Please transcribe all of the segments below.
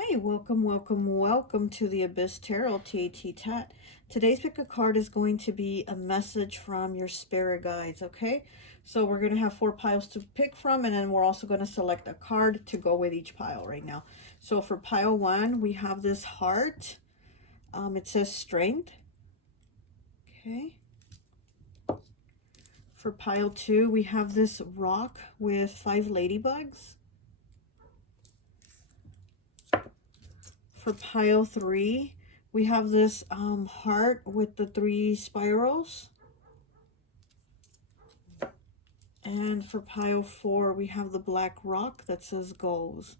Hi, welcome to the Abyss Tarot, T.A.T. Tat. Today's pick a card is going to be a message from your spirit guides, okay? So we're going to have 4 piles to pick from, and then we're also going to select a card to go with each pile right now. So for pile 1, we have this heart. It says strength, okay? For pile 2, we have this rock with 5 ladybugs. For pile 3, we have this heart with the 3 spirals. And for pile 4, we have the black rock that says goals.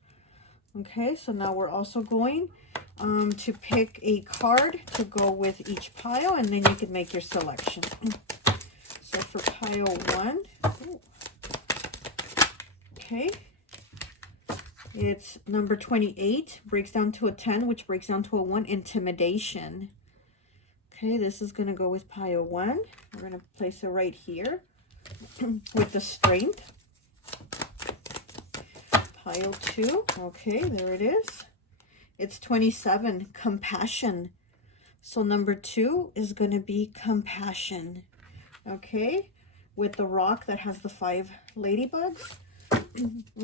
Okay, so now we're also going to pick a card to go with each pile, and then you can make your selection. So for pile 1, okay, it's number 28, breaks down to a 10, which breaks down to a 1, intimidation. Okay, this is going to go with pile 1. We're going to place it right here with the strength. Pile 2, okay, there it is. It's 27, compassion. So number 2 is going to be compassion, okay, with the rock that has the 5 ladybugs.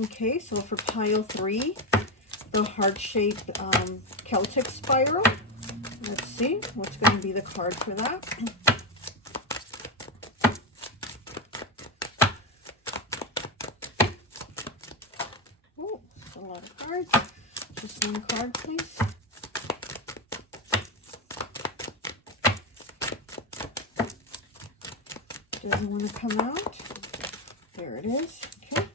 Okay, so for pile 3, the heart-shaped Celtic spiral. Let's see what's going to be the card for that. Oh, that's a lot of cards. Just one card, please. Doesn't want to come out. There it is. Okay.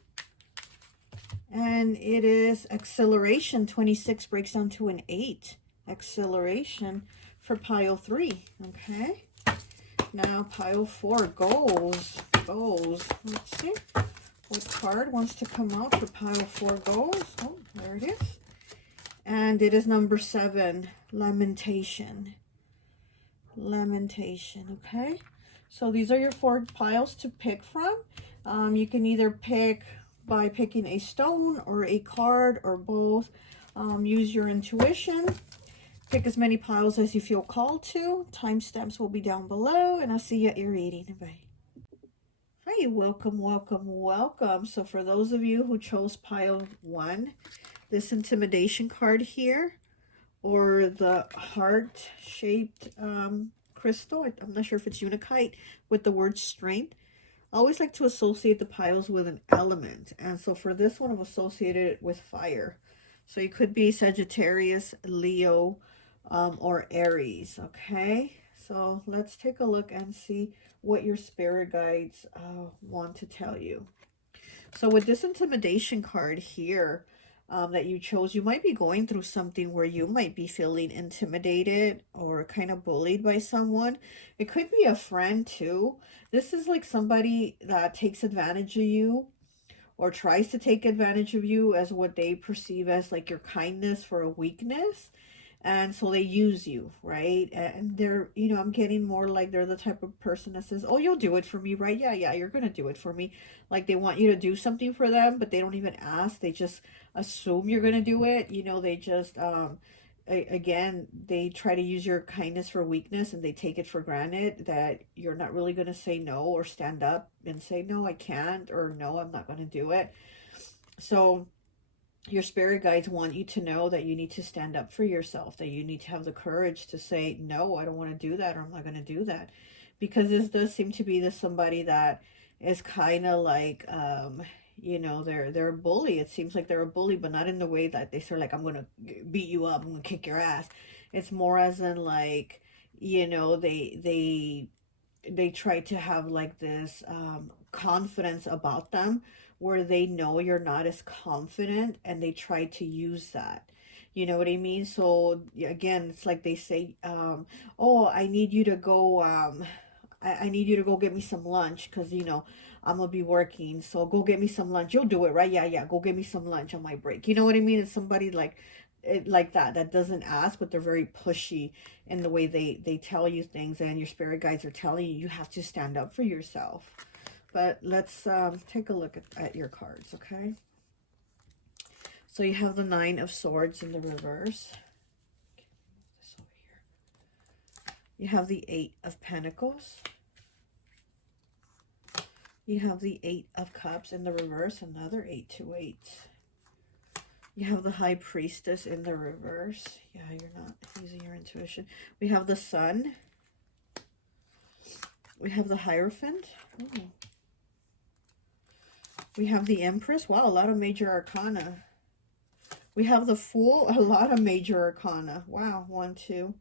And it is acceleration. 26 breaks down to an 8. Acceleration for pile 3. Okay. Now pile 4, goals. Goals. Let's see what card wants to come out for pile 4 goals. Oh, there it is. And it is number 7, lamentation. Lamentation. Okay. So these are your 4 piles to pick from. You can either pick by picking a stone or a card or both. Use your intuition. Pick as many piles as you feel called to. Timestamps will be down below, and I'll see you at your reading. Bye. Hi, welcome. So for those of you who chose pile 1, this intimidation card here, or the heart-shaped crystal, I'm not sure if it's unakite, with the word strength. I always like to associate the piles with an element. And so for this one, I've associated it with fire. So you could be Sagittarius, Leo, or Aries, okay? So let's take a look and see what your spirit guides want to tell you. So with this intimidation card here, that you chose, you might be going through something where you might be feeling intimidated or kind of bullied by someone. It could be a friend too. This is like somebody that takes advantage of you or tries to take advantage of you as what they perceive as like your kindness for a weakness. And so they use you, right? And they're, you know, I'm getting more like they're the type of person that says, oh, you'll do it for me, right? Yeah, you're going to do it for me. Like they want you to do something for them, but they don't even ask. They just assume you're going to do it. You know, they just, again, they try to use your kindness for weakness, and they take it for granted that you're not really going to say no or stand up and say, no, I can't, or no, I'm not going to do it. So your spirit guides want you to know that you need to stand up for yourself, that you need to have the courage to say, no, I don't want to do that, or I'm not going to do that. Because this does seem to be this somebody that is kind of like, you know, they're a bully. It seems like they're a bully, but not in the way that they say, like, I'm going to beat you up, I'm going to kick your ass. It's more as in like, you know, they try to have like this confidence about them where they know you're not as confident, and they try to use that. You know what I mean? So again, it's like they say, oh, I need you to go, I need you to go get me some lunch because, you know, I'm gonna be working, so go get me some lunch. You'll do it, right? Yeah, go get me some lunch on my break. You know what I mean? It's somebody like like that doesn't ask, but they're very pushy in the way they tell you things, and your spirit guides are telling you have to stand up for yourself. But let's take a look at your cards, okay? So you have the Nine of Swords in the reverse. This over here. You have the Eight of Pentacles. You have the Eight of Cups in the reverse, another 8 to 8. You have the High Priestess in the reverse. Yeah, you're not using your intuition. We have the Sun. We have the Hierophant. Ooh. We have the Empress. Wow, a lot of major arcana. We have the Fool. A lot of major arcana. Wow, 1, 2,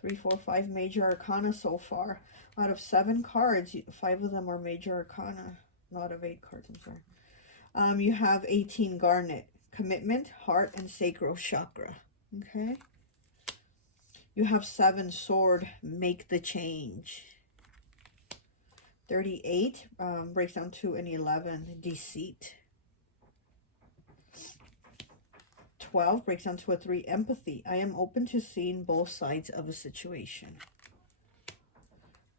3, 4, 5 major arcana so far. Out of 7 cards, 5 of them are major arcana. Not of 8 cards, I'm sorry. You have 18 Garnet. Commitment, heart, and sacral chakra. Okay. You have 7 Sword. Make the change. 38 breaks down to an 11. Deceit. 12 breaks down to a 3. Empathy. I am open to seeing both sides of a situation.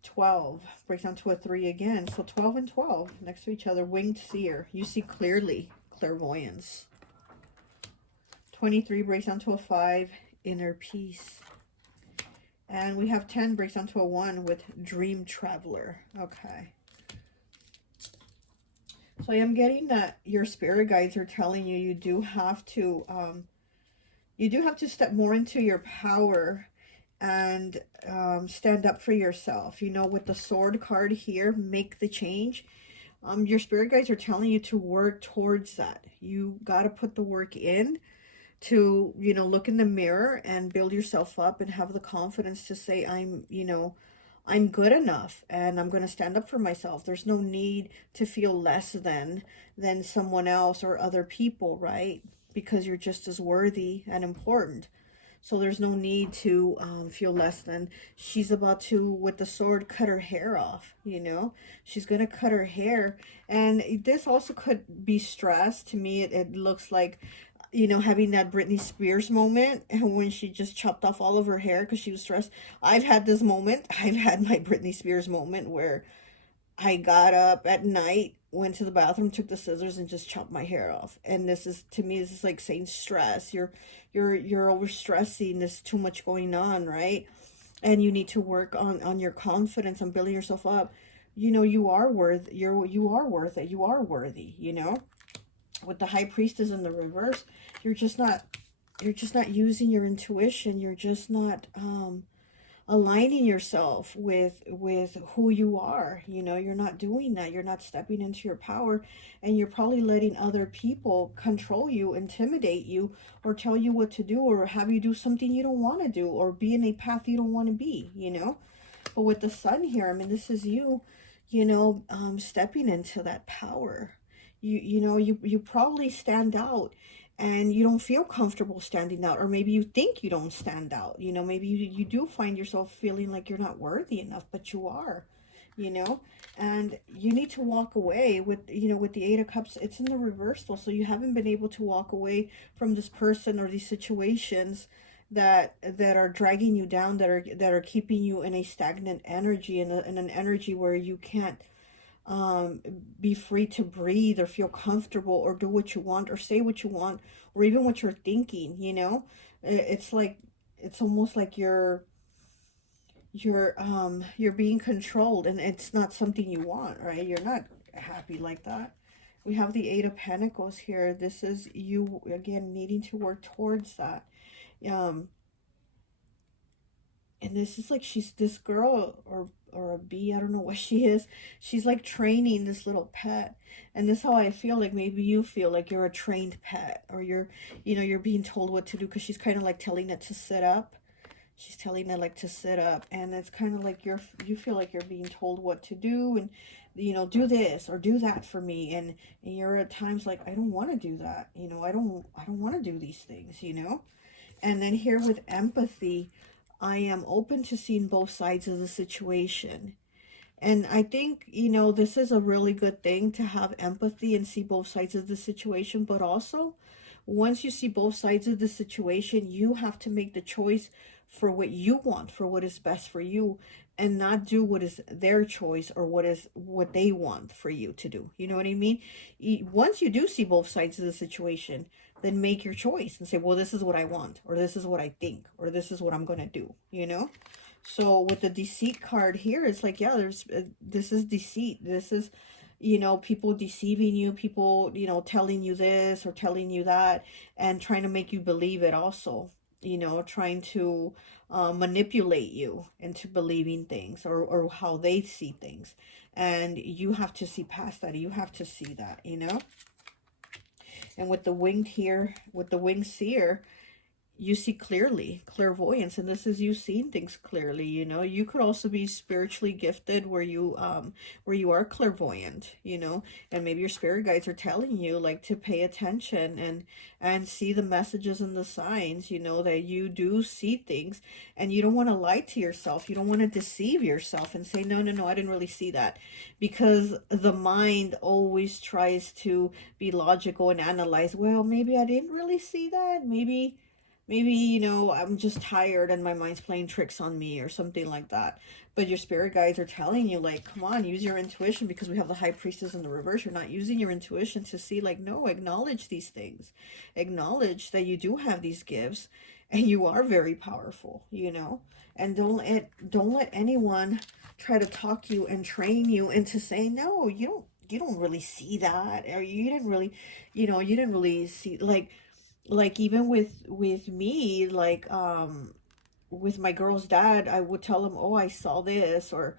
12 breaks down to a 3 again. So 12 and 12 next to each other. Winged seer. You see clearly. Clairvoyance. 23 breaks down to a 5. Inner peace. And we have 10 breaks down to a 1 with dream traveler. Okay. So I am getting that your spirit guides are telling you you do have to step more into your power and stand up for yourself. You know, with the Sword card here, make the change. Your spirit guides are telling you to work towards that. You got to put the work in to, you know, look in the mirror and build yourself up and have the confidence to say, I'm good enough and I'm going to stand up for myself. There's no need to feel less than someone else or other people, right? Because you're just as worthy and important. So there's no need to feel less than. She's about to, with the Sword, cut her hair off, you know. She's going to cut her hair. And this also could be stress. To me, it looks like, you know, having that Britney Spears moment when she just chopped off all of her hair because she was stressed. I've had this moment. I've had my Britney Spears moment where I got up at night, went to the bathroom, took the scissors and just chopped my hair off. And this is, to me, this is like saying stress. You're overstressing. There's too much going on, right? And you need to work on your confidence, on building yourself up. You know, you are worth, you are worth it. You are worthy, you know? With the High Priestess in the reverse, you're just not using your intuition. You're just not aligning yourself with who you are. You know, you're not doing that. You're not stepping into your power, and you're probably letting other people control you, intimidate you, or tell you what to do, or have you do something you don't want to do, or be in a path you don't want to be, you know. But with the Sun here, I mean, this is you, you know, stepping into that power. You know, you probably stand out and you don't feel comfortable standing out, or maybe you think you don't stand out. You know, maybe you do find yourself feeling like you're not worthy enough, but you are, you know. And you need to walk away with, you know, with the 8 of Cups. It's in the reverse though, so you haven't been able to walk away from this person or these situations that are dragging you down, that are keeping you in a stagnant energy, in an energy where you can't be free to breathe or feel comfortable or do what you want or say what you want or even what you're thinking, you know. It's like, it's almost like you're being controlled, and it's not something you want, right? You're not happy like that. We have the 8 of Pentacles here. This is you again needing to work towards that. And this is like, she's this girl or a bee, I don't know what she is. She's like training this little pet. And this is how I feel like maybe you feel like you're a trained pet, or you're, you know, you're being told what to do, because she's kind of like telling it to sit up. She's telling it like to sit up, and it's kind of like you feel like you're being told what to do, and, you know, do this or do that for me, and you're at times like, I don't want to do that, you know, I don't want to do these things, you know. And then here with empathy, I am open to seeing both sides of the situation. And I think, you know, this is a really good thing to have empathy and see both sides of the situation. But also, once you see both sides of the situation, you have to make the choice for what you want, for what is best for you, and not do what is their choice or what they want for you to do. You know what I mean? Once you do see both sides of the situation, then make your choice and say, well, this is what I want, or this is what I think, or this is what I'm going to do, you know? So with the deceit card here, it's like, yeah, this is deceit. This is, you know, people deceiving you, people, you know, telling you this or telling you that, and trying to make you believe it also, you know, trying to manipulate you into believing things, or how they see things. And you have to see past that. You have to see that, you know? And with the winged here, with the winged seer, you see clearly, clairvoyance, and this is you seeing things clearly. You know, you could also be spiritually gifted where you are clairvoyant, you know, and maybe your spirit guides are telling you like to pay attention and see the messages and the signs, you know, that you do see things, and you don't want to lie to yourself. You don't want to deceive yourself and say, no, no, no, I didn't really see that, because the mind always tries to be logical and analyze, well, maybe I didn't really see that, maybe, you know, I'm just tired and my mind's playing tricks on me or something like that. But your spirit guides are telling you, like, come on, use your intuition, because we have the high priestess in the reverse. You're not using your intuition to see, like, no, acknowledge these things. Acknowledge that you do have these gifts and you are very powerful, you know? And don't let anyone try to talk you and train you into saying, no, you don't really see that, or you didn't really, you know, you didn't really see, like even with me, like with my girl's dad, I would tell him, oh, I saw this, or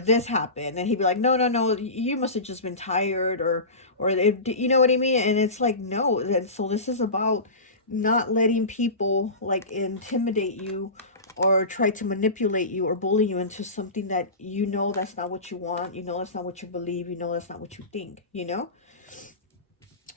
this happened, and he'd be like, no, no, no, you must have just been tired, or it, you know what I mean? And it's like, no. And so this is about not letting people like intimidate you or try to manipulate you or bully you into something that, you know, that's not what you want, you know, that's not what you believe, you know, that's not what you think, you know?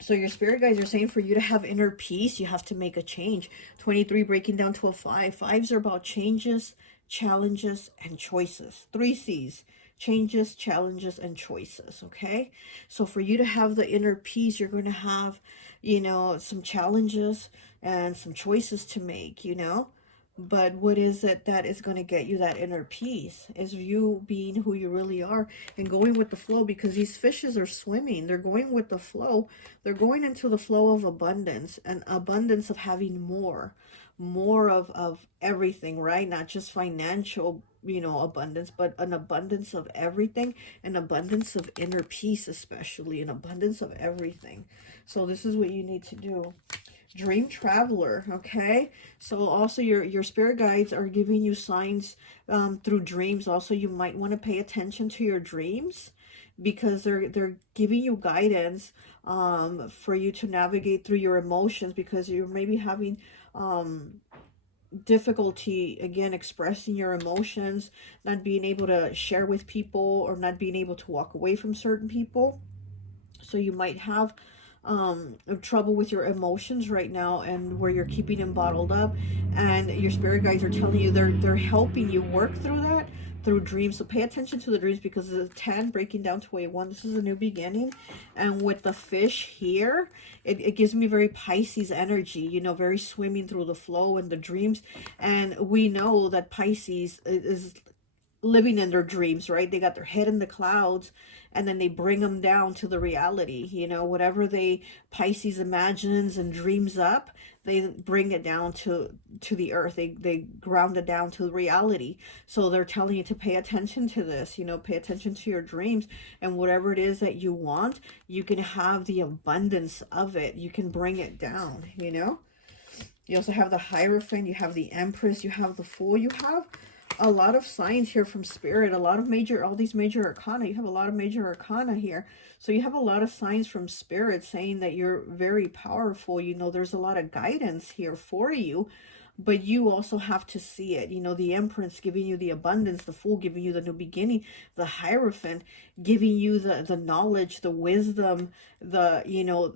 So your spirit guides are saying for you to have inner peace, you have to make a change. 23 breaking down to a 5. Fives are about changes, challenges, and choices. 3 C's. Changes, challenges, and choices. Okay? So for you to have the inner peace, you're going to have, you know, some challenges and some choices to make, you know? But what is it that is going to get you that inner peace? Is you being who you really are and going with the flow, because these fishes are swimming. They're going with the flow. They're going into the flow of abundance, and abundance of having more of everything, right? Not just financial, you know, abundance, but an abundance of everything, an abundance of inner peace, especially an abundance of everything. So this is what you need to do. Dream traveler. Okay, so also your spirit guides are giving you signs through dreams. Also, you might want to pay attention to your dreams, because they're giving you guidance for you to navigate through your emotions, because you're maybe having difficulty again expressing your emotions, not being able to share with people, or not being able to walk away from certain people. So you might have trouble with your emotions right now, and where you're keeping them bottled up, and your spirit guides are telling you they're helping you work through that through dreams. So pay attention to the dreams, because it's a 10 breaking down to a 1. This is a new beginning. And with the fish here, it gives me very Pisces energy, you know, very swimming through the flow in the dreams. And we know that Pisces is living in their dreams, right? They got their head in the clouds, and then they bring them down to the reality, you know, whatever they Pisces imagines and dreams up, they bring it down to the earth. They ground it down to reality. So they're telling you to pay attention to this, you know, pay attention to your dreams, and whatever it is that you want, you can have the abundance of it. You can bring it down, you know. You also have the Hierophant, you have the Empress, you have the Fool, you have a lot of signs here from Spirit, a lot of all these major arcana. You have a lot of major arcana here. So you have a lot of signs from Spirit saying that you're very powerful. You know, there's a lot of guidance here for you, but you also have to see it. You know, the Empress giving you the abundance, the Fool giving you the new beginning, the Hierophant giving you the knowledge, the wisdom, the, you know,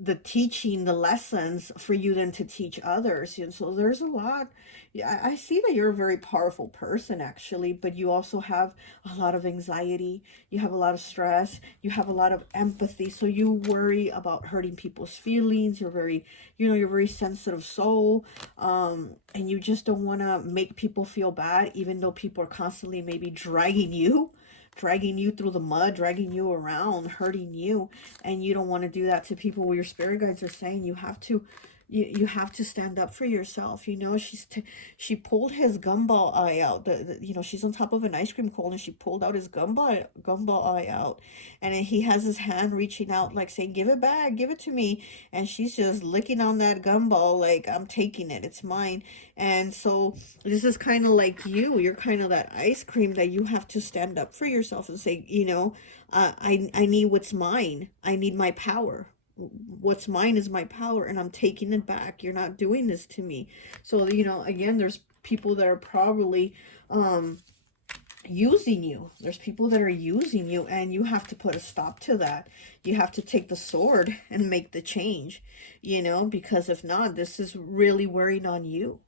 the teaching, the lessons for you then to teach others. And so there's a lot. Yeah, I see that you're a very powerful person, actually, but you also have a lot of anxiety. You have a lot of stress. You have a lot of empathy. So you worry about hurting people's feelings. You're very, you know, you're a very sensitive soul. And you just don't want to make people feel bad, even though people are constantly maybe dragging you dragging you through the mud, dragging you around, hurting you. And you don't want to do that to people. Where your spirit guides are saying you have to, you have to stand up for yourself. You know, she pulled his gumball eye out. You know, she's on top of an ice cream cone and she pulled out his gumball eye out. And then he has his hand reaching out like saying, give it back, give it to me. And she's just licking on that gumball like, I'm taking it, it's mine. And so this is kind of like you're kind of that ice cream that you have to stand up for yourself and say, you know, I need what's mine. I need my power. What's mine is my power, and I'm taking it back. You're not doing this to me. So, you know, again, there's people that are probably using you. There's people that are using you, and you have to put a stop to that. You have to take the sword and make the change, you know, because if not, this is really wearing on you.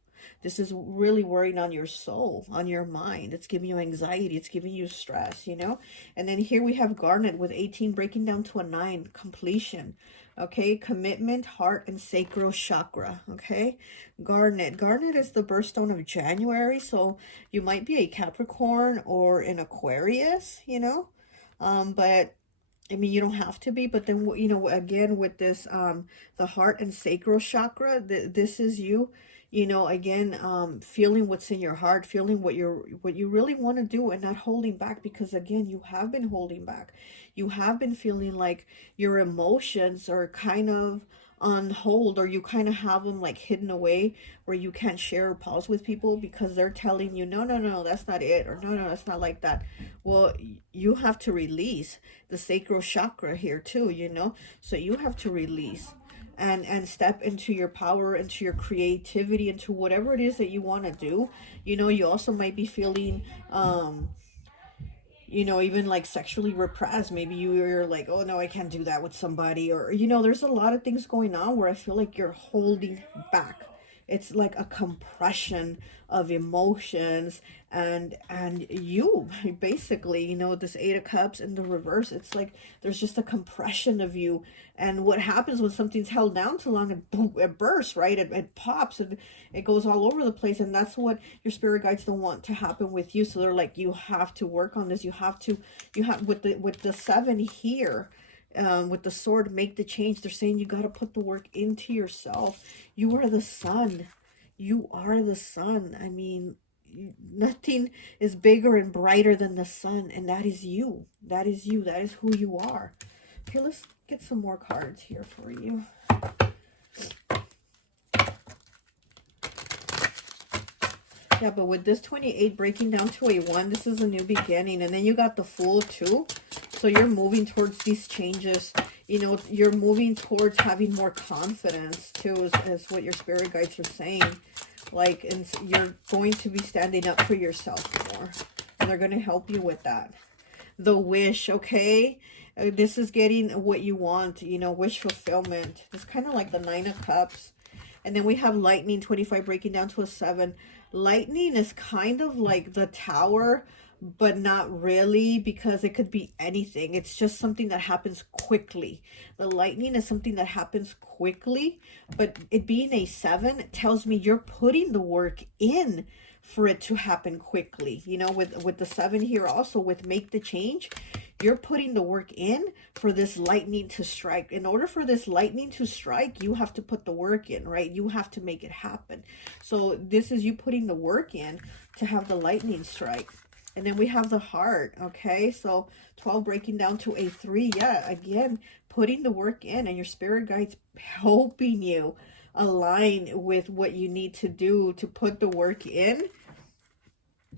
This is really worrying on your soul, on your mind. It's giving you anxiety. It's giving you stress, you know. And then here we have Garnet with 18 breaking down to a 9, completion. Okay, commitment, heart, and sacral chakra. Okay, Garnet. Garnet is the birthstone of January. So you might be a Capricorn or an Aquarius, you know. But I mean, you don't have to be, but then, you know, again, with this, the heart and sacral chakra, this is you, you know, again, feeling what's in your heart, feeling what you really want to do and not holding back, because again, you have been holding back. You have been feeling like your emotions are kind of on hold, or you kind of have them like hidden away where you can't share or pause with people because they're telling you, no, no, no, that's not it, or no, no, that's not like that. Well, you have to release the sacral chakra here too, you know, so you have to release and step into your power, into your creativity, into whatever it is that you want to do. You know, you also might be feeling you know, even like sexually repressed. Maybe you're like, oh no, I can't do that with somebody, or you know, there's a lot of things going on where I feel like you're holding back. It's like a compression of emotions, and you basically, you know, this 8 of Cups in the reverse, it's like there's just a compression of you. And what happens when something's held down too long, it, boom, it bursts, right? It pops and it goes all over the place. And that's what your spirit guides don't want to happen with you. So they're like, you have to work on this. You have with the 7 here, with the sword, make the change. They're saying you got to put the work into yourself. You are the sun. You are the sun. I mean, nothing is bigger and brighter than the sun, and that is you. That is you. That is who you are. Okay, let's get some more cards here for you. Yeah, but with this 28 breaking down to a 1, this is a new beginning. And then you got the Fool too. So you're moving towards these changes. You know, you're moving towards having more confidence too, is what your spirit guides are saying. Like, and you're going to be standing up for yourself more. And they're going to help you with that. The Wish, okay? This is getting what you want, you know, wish fulfillment. It's kind of like the 9 of Cups. And then we have Lightning, 25 breaking down to a 7. Lightning is kind of like the Tower, but not really, because it could be anything. It's just something that happens quickly. The Lightning is something that happens quickly, but it being a 7 tells me you're putting the work in for it to happen quickly. You know, with the 7 here also, with make the change, you're putting the work in for this lightning to strike. In order for this lightning to strike, you have to put the work in, right? You have to make it happen. So this is you putting the work in to have the lightning strike. And then we have the Heart, okay? So 12 breaking down to a 3. Yeah, again, putting the work in, and your spirit guides helping you align with what you need to do to put the work in,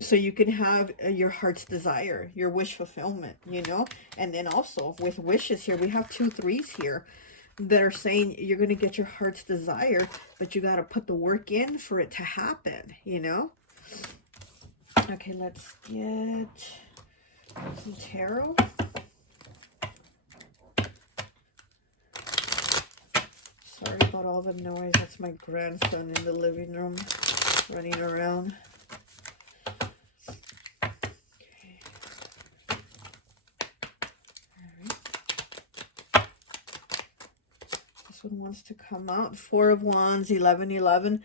so you can have your heart's desire, your wish fulfillment, you know. And then also with wishes here, we have 2 3s here that are saying you're going to get your heart's desire, but you got to put the work in for it to happen, you know. Okay, let's get some tarot. Sorry about all the noise. That's my grandson in the living room running around. Wants to come out. 4 of Wands, 11 11,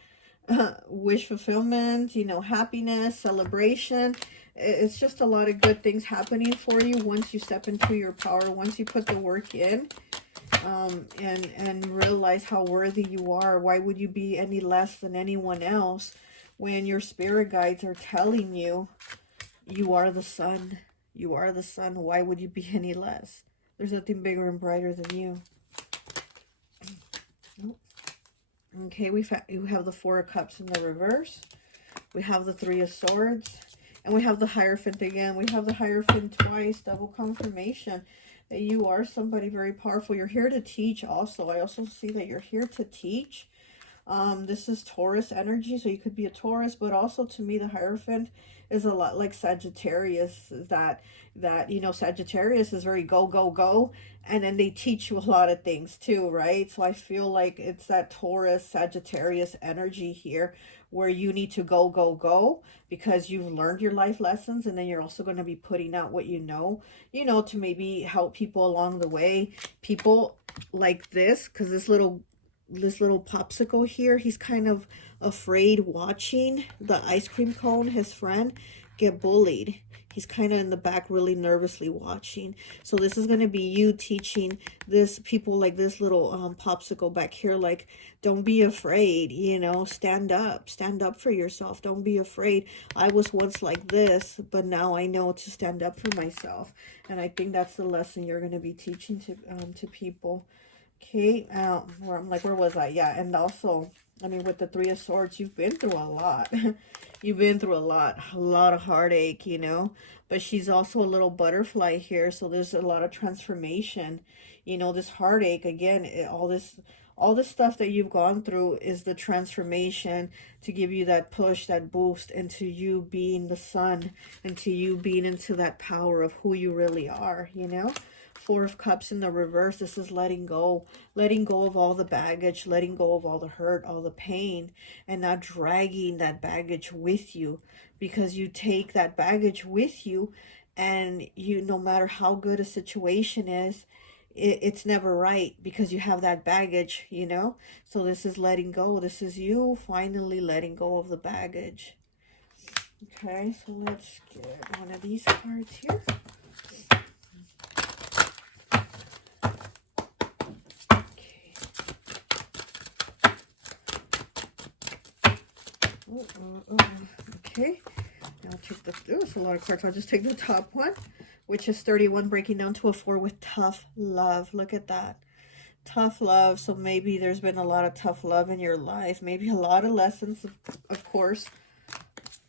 wish fulfillment, you know, happiness, celebration. it's just a lot of good things happening for you once you step into your power, once you put the work in, and realize how worthy you are. Why would you be any less than anyone else when your spirit guides are telling you you are the sun? You are the sun. Why would you be any less? There's nothing bigger and brighter than you. Okay, we have the Four of Cups in the reverse. We have the Three of Swords. And we have the Hierophant again. We have the Hierophant twice. Double confirmation that you are somebody very powerful. You're here to teach also. I also see that you're here to teach. This is Taurus energy, so you could be a Taurus, but also to me the Hierophant is a lot like Sagittarius, that you know, Sagittarius is very go go go, and then they teach you a lot of things too, right? So I feel like it's that Taurus Sagittarius energy here, where you need to go go go because you've learned your life lessons, and then you're also going to be putting out what you know to maybe help people along the way. People like this, because this little popsicle here, he's kind of afraid watching the ice cream cone, his friend, get bullied. He's kind of in the back really nervously watching. So this is going to be you teaching this people like this little popsicle back here, like, don't be afraid, stand up for yourself. Don't be afraid. I was once like this, but now I know to stand up for myself. And I think that's the lesson you're going to be teaching to people. Okay, where was I? Yeah, and also, I mean, with the Three of Swords, you've been through a lot. You've been through a lot of heartache, but she's also a little butterfly here, so there's a lot of transformation. This heartache, again, all this stuff that you've gone through is the transformation to give you that push, that boost into you being the sun, into you being into that power of who you really are, Four of Cups in the reverse. This is letting go of all the baggage, letting go of all the hurt, all the pain, and not dragging that baggage with you, because you take that baggage with you, and no matter how good a situation is, it's never right because you have that baggage, So this is letting go. This is you finally letting go of the baggage. Okay, so let's get one of these cards here. Okay, now I'll take there's a lot of cards. I'll just take the top one, which is 31, breaking down to a 4 with tough love. Look at that. Tough love. So maybe there's been a lot of tough love in your life. Maybe a lot of lessons, of course.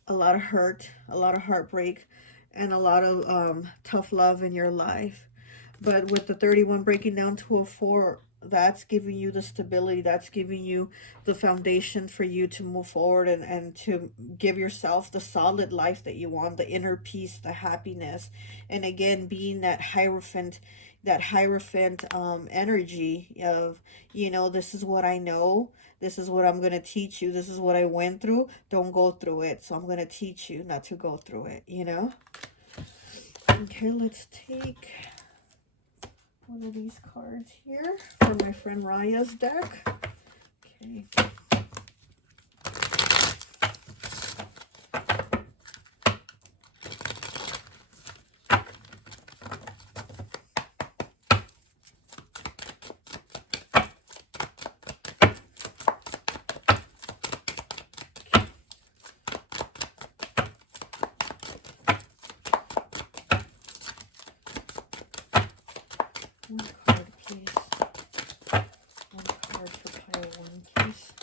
A lot of hurt, a lot of heartbreak, and a lot of tough love in your life. But with the 31 breaking down to a 4, that's giving you the stability. That's giving you the foundation for you to move forward and to give yourself the solid life that you want, the inner peace, the happiness. And again, being that Hierophant energy of, this is what I know. This is what I'm going to teach you. This is what I went through. Don't go through it. So I'm going to teach you not to go through it, Okay, let's take one of these cards here for my friend Raya's deck. Okay. One card, please. One card for pile 1, please.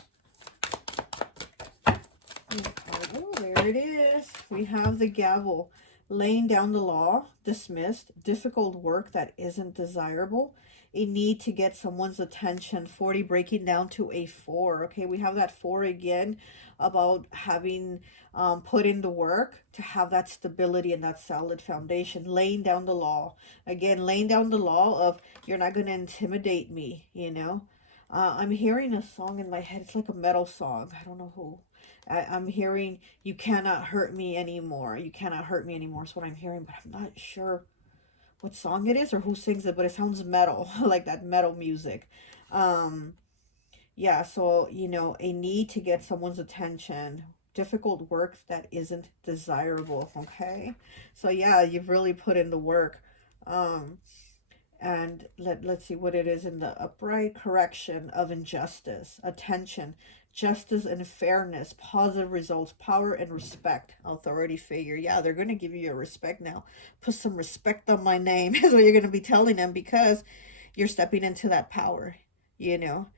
One card. Oh, there it is. We have the gavel. Laying down the law, dismissed, difficult work that isn't desirable, a need to get someone's attention, 40 breaking down to a 4. Okay, we have that 4 again about having put in the work to have that stability and that solid foundation. Laying down the law. Again, laying down the law of you're not going to intimidate me, I'm hearing a song in my head. It's like a metal song. I don't know who. I'm hearing, you cannot hurt me anymore. You cannot hurt me anymore is what I'm hearing, but I'm not sure what song it is or who sings it, but it sounds metal, like that metal music. Yeah, so, a need to get someone's attention, difficult work that isn't desirable, okay? So yeah, you've really put in the work. And let's see what it is in the upright. Correction of injustice, attention, justice and fairness, positive results, power and respect, authority figure. Yeah, they're going to give you your respect now. Put some respect on my name is what you're going to be telling them, because you're stepping into that power, you know.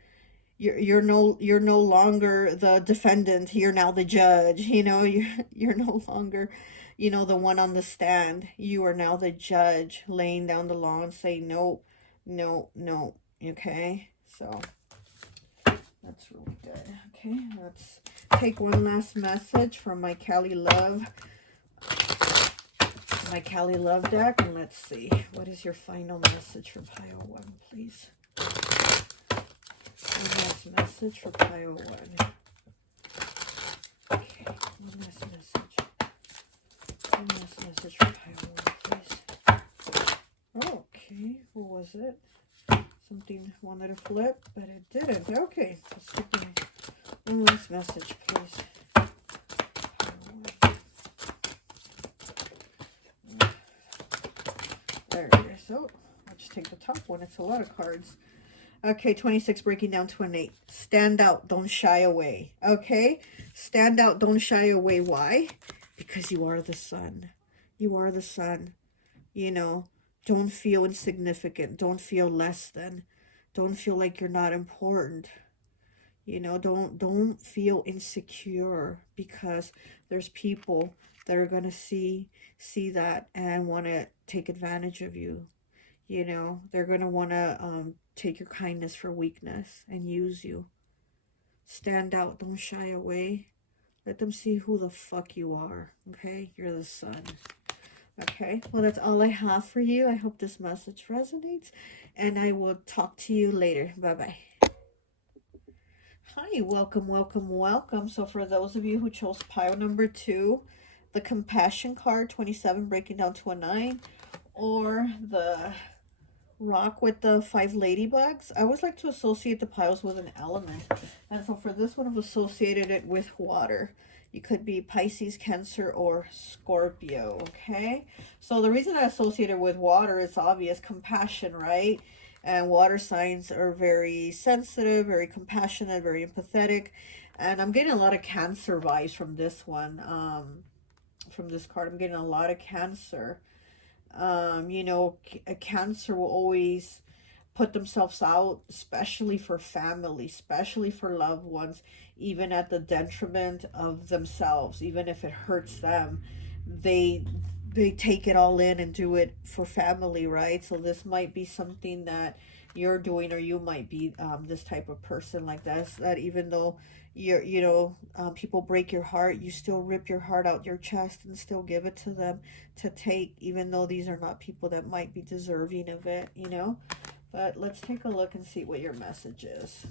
You're no longer the defendant, you're now the judge, you know. You're no longer, you know, the one on the stand. You are now the judge, laying down the law and saying no, no, no. Okay, so that's really good. Okay, let's take one last message from my Cali Love deck, and let's see, what is your final message for pile 1, please? One last message for pile 1. Okay, one last message. One last message for pile 1, please. Okay, what was it? Something wanted to flip, but it didn't. Okay, let's get one last message, please. There it is. Oh, I'll just take the top one. It's a lot of cards. Okay, 26 breaking down to an 8. Stand out, don't shy away. Okay, stand out, don't shy away. Why? Because you are the sun. You are the sun. You know, don't feel insignificant. Don't feel less than. Don't feel like you're not important. You know, don't feel insecure, because there's people that are going to see that and want to take advantage of you. You know, they're going to want to take your kindness for weakness and use you. Stand out. Don't shy away. Let them see who the fuck you are. Okay? You're the sun. Okay? Well, that's all I have for you. I hope this message resonates. And I will talk to you later. Bye-bye. Hi. Welcome, welcome, welcome. So for those of you who chose pile number 2, the compassion card, 27 breaking down to a 9, or the rock with the 5 ladybugs, I always like to associate the piles with an element. And so for this one, I've associated it with water. You could be Pisces, Cancer, or Scorpio, okay? So the reason I associate it with water is obvious, compassion, right? And water signs are very sensitive, very compassionate, very empathetic. And I'm getting a lot of Cancer vibes from this one, from this card. I'm getting a lot of Cancer. You know, a Cancer will always put themselves out, especially for family, especially for loved ones, even at the detriment of themselves. Even if it hurts them, they take it all in and do it for family, right? So this might be something that you're doing, or you might be this type of person like this, that even though people break your heart, you still rip your heart out your chest and still give it to them to take, even though these are not people that might be deserving of it, you know. But let's take a look and see what your message is.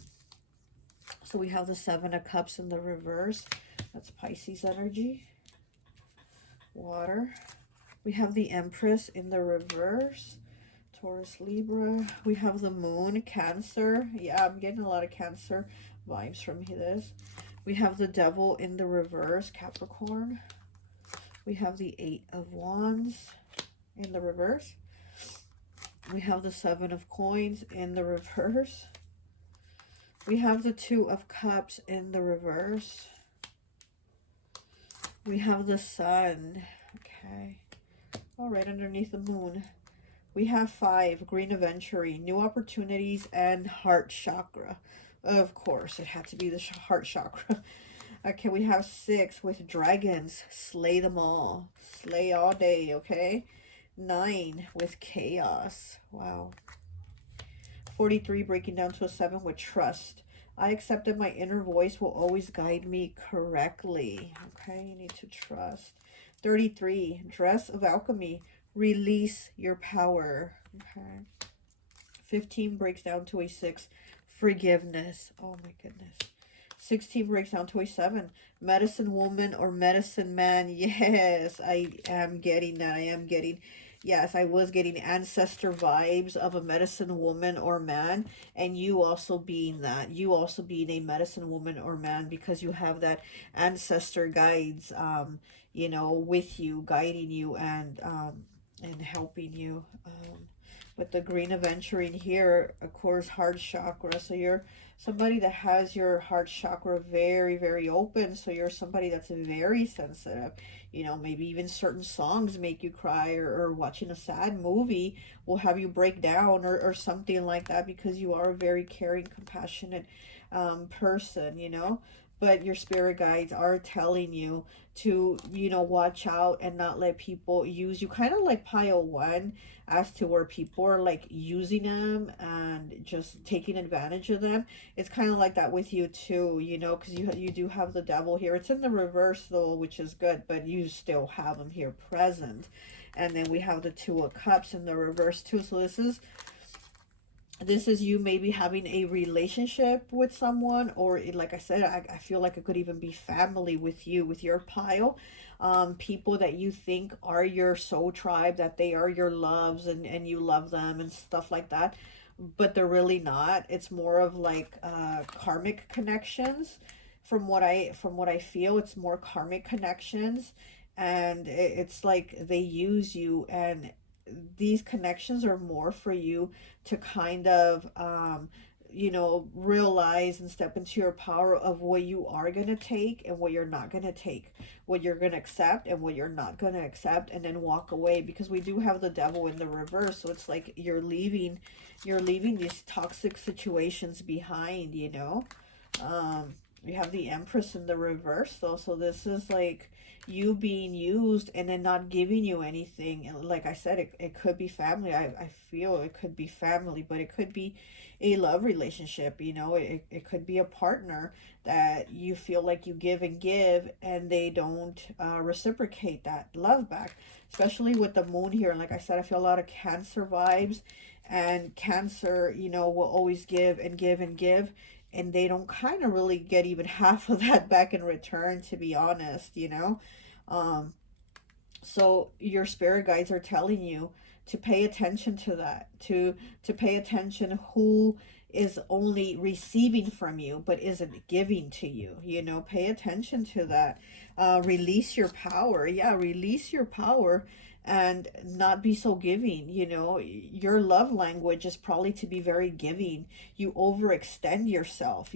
So we have the 7 of Cups in the reverse. That's Pisces energy. Water. We have the Empress in the reverse. Taurus, Libra. We have the Moon, Cancer. Yeah, I'm getting a lot of Cancer vibes from this. We have the Devil in the reverse, Capricorn. We have the 8 of Wands in the reverse. We have the 7 of Coins in the reverse. We have the 2 of Cups in the reverse. We have the Sun. Okay. All right, underneath the Moon. We have 5, Green Aventurine, new opportunities, and heart chakra. Of course, it had to be the heart chakra. Okay, we have 6 with dragons. Slay them all. Slay all day, okay? 9 with chaos. Wow. 43 breaking down to a 7 with trust. I accept that my inner voice will always guide me correctly. Okay, you need to trust. 33, dress of alchemy. Release your power. Okay. 15 breaks down to a 6. Forgiveness. Oh my goodness. 16 breaks down to a 7. Medicine woman or medicine man. Yes, I am getting that. I am getting Yes, I was getting ancestor vibes of a medicine woman or man, and you also being that. You also being a medicine woman or man, because you have that ancestor guides, with you, guiding you and helping you. With the green aventurine here, of course, heart chakra. So you're somebody that has your heart chakra very, very open. So you're somebody that's very sensitive. Maybe even certain songs make you cry, or watching a sad movie will have you break down, or something like that, because you are a very caring, compassionate person. But your spirit guides are telling you to, watch out and not let people use you, kind of like pile one, as to where people are like using them and just taking advantage of them. It's kind of like that with you too, because you do have the devil here. It's in the reverse though, which is good, but you still have him here present. And then we have the Two of Cups in the reverse too. So this is you maybe having a relationship with someone, or like I said, I feel like it could even be family with you, with your pile. People that you think are your soul tribe, that they are your loves, and you love them and stuff like that, but they're really not. It's more of like karmic connections. From what I feel, it's more karmic connections, and it's like they use you, and these connections are more for you to kind of realize and step into your power of what you are going to take and what you're not going to take, what you're going to accept and what you're not going to accept, and then walk away, because we do have the devil in the reverse. So it's like you're leaving these toxic situations behind. You have the Empress in the reverse though, so this is like you being used and then not giving you anything. And like I said, it could be family. I feel it could be family, but it could be a love relationship. It could be a partner that you feel like you give and give, and they don't reciprocate that love back, especially with the moon here. And like I said, I feel a lot of Cancer vibes, and Cancer, will always give and give and give, and they don't kind of really get even half of that back in return, to be honest. um so your spirit guides are telling you to pay attention to that, to pay attention who is only receiving from you but isn't giving to you. Pay attention to that. Release your power. Yeah, release your power and not be so giving. Your love language is probably to be very giving. You overextend yourself.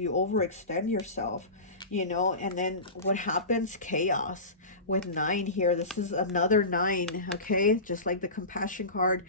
And then what happens? Chaos. With 9 here, this is another 9. Okay, just like the compassion card.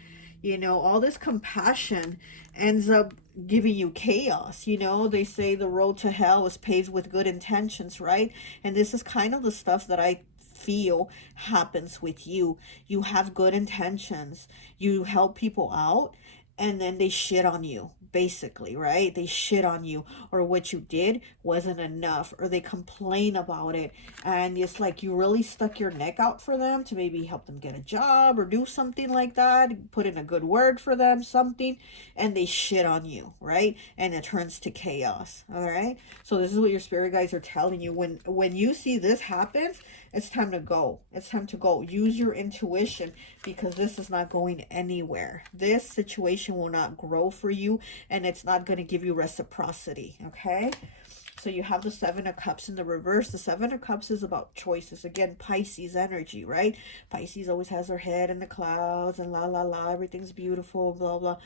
All this compassion ends up giving you chaos. They say the road to hell is paved with good intentions, right? And this is kind of the stuff that I feel happens with you. You have good intentions, you help people out, and then they shit on you, basically, right? They shit on you, or what you did wasn't enough, or they complain about it, and it's like you really stuck your neck out for them to maybe help them get a job or do something like that, put in a good word for them, something, and they shit on you, right? And it turns to chaos. All right, so this is what your spirit guides are telling you. When you see this happens, it's time to go. It's time to go. Use your intuition, because this is not going anywhere. This situation will not grow for you, and it's not going to give you reciprocity. Okay, so you have the 7 of Cups in the reverse. The 7 of Cups is about choices. Again, Pisces energy, right? Pisces always has their head in the clouds and la la la, everything's beautiful, blah blah.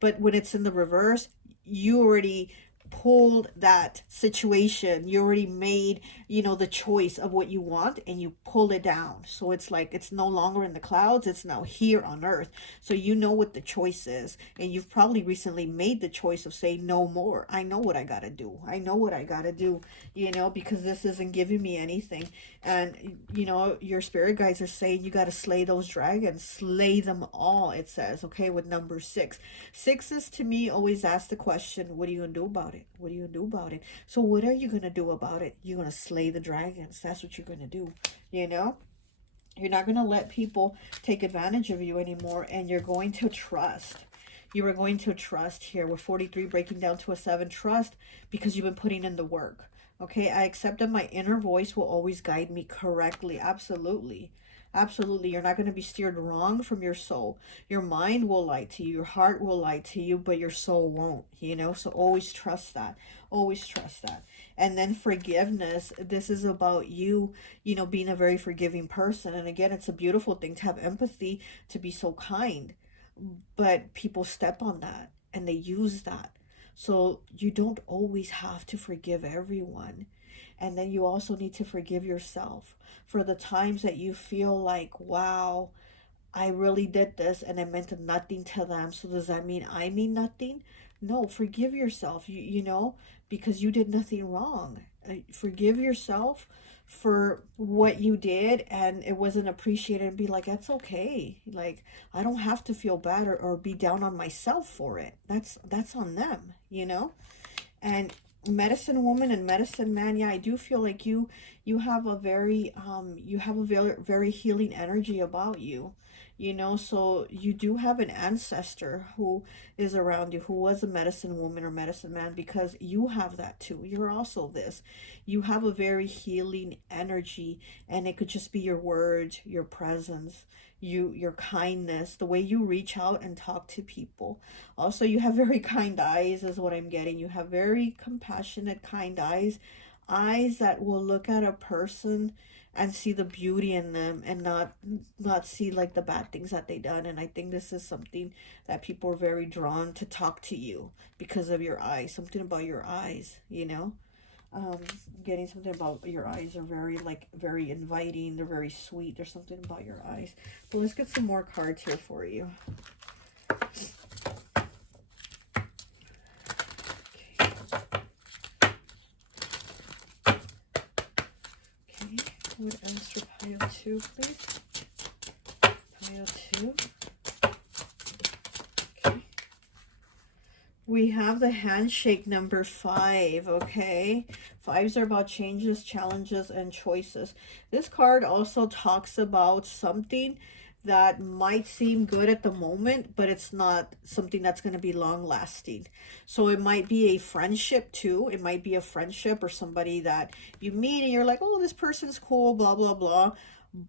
But when it's in the reverse, you already pulled that situation. You already made, the choice of what you want, and you pull it down. So it's like it's no longer in the clouds, it's now here on earth. So you know what the choice is, and you've probably recently made the choice of saying no more. I know what I gotta do. Because this isn't giving me anything. And your spirit guides are saying you got to slay those dragons, slay them all, it says. Okay, with number 6. Sixes to me always ask the question, what are you gonna do about it? What are you gonna do about it? So what are you gonna do about it? You're gonna slay the dragons. That's what you're gonna do. You're not gonna let people take advantage of you anymore, and you're going to trust. You are going to trust here with 43 breaking down to a 7. Trust, because you've been putting in the work. Okay, I accept that my inner voice will always guide me correctly. Absolutely. Absolutely. You're not going to be steered wrong from your soul. Your mind will lie to you. Your heart will lie to you, but your soul won't, you know? So always trust that. Always trust that. And then forgiveness. This is about you, you know, being a very forgiving person. And again, it's a beautiful thing to have empathy, to be so kind. But people step on that and they use that. So you don't always have to forgive everyone. And then you also need to forgive yourself for the times that you feel like, wow, I really did this and it meant nothing to them. So does that mean I mean nothing? No, forgive yourself, you know, because you did nothing wrong. Forgive yourself for what you did and it wasn't appreciated, and be like, that's okay. Like, I don't have to feel bad or be down on myself for it. That's on them, you know? And medicine woman and medicine man, yeah, I do feel like you have a very very healing energy about you, you know. So you do have an ancestor who is around you, who was a medicine woman or medicine man, because you have that too. You're also this. You have a very healing energy, and it could just be your words, your presence, your kindness, the way you reach out and talk to people. Also, you have very kind eyes, is what I'm getting. You have very compassionate, kind eyes. Eyes that will look at a person and see the beauty in them, and not see like the bad things that they done. And I think this is something that people are very drawn to talk to you because of your eyes. Something about your eyes, you know. um Getting something about your eyes are very, like, very inviting. They're very sweet. There's something about your eyes. But let's get some more cards here for you. Okay, what else for pile 2, please? Pile 2. Okay. We have the handshake number 5, okay? 5s are about changes, challenges, and choices. This card also talks about something that might seem good at the moment, but it's not something that's going to be long lasting. So it might be a friendship too. It might be a friendship or somebody that you meet and you're like, oh, this person's cool, blah, blah, blah,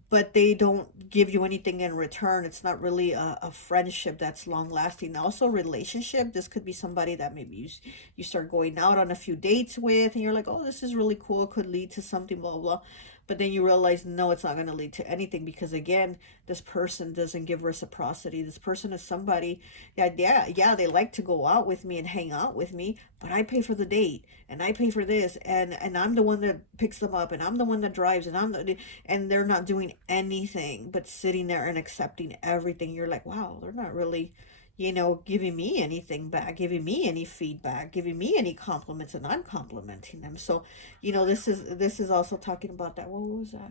but they don't give you anything in return. It's not really a friendship that's long lasting. Also, relationship. This could be somebody that maybe you start going out on a few dates with, and you're like, oh, this is really cool. It could lead to something, blah, blah. But then you realize, no, it's not going to lead to anything, because again, this person doesn't give reciprocity. This person is somebody that, yeah, they like to go out with me and hang out with me, but I pay for the date, and I pay for this, and I'm the one that picks them up, and I'm the one that drives, and they're not doing anything but sitting there and accepting everything. You're like, wow, they're not really, you know, giving me anything back, giving me any feedback, giving me any compliments, and I'm complimenting them. So, you know, this is also talking about that. What was that?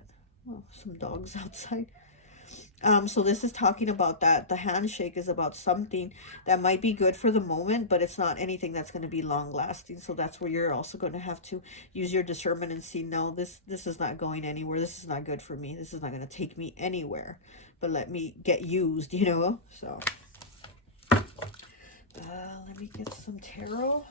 Oh, some dogs outside. So this is talking about that. The handshake is about something that might be good for the moment, but it's not anything that's going to be long lasting. So that's where you're also going to have to use your discernment and see, no, this is not going anywhere. This is not good for me. This is not going to take me anywhere, but let me get used, you know? So let me get some tarot.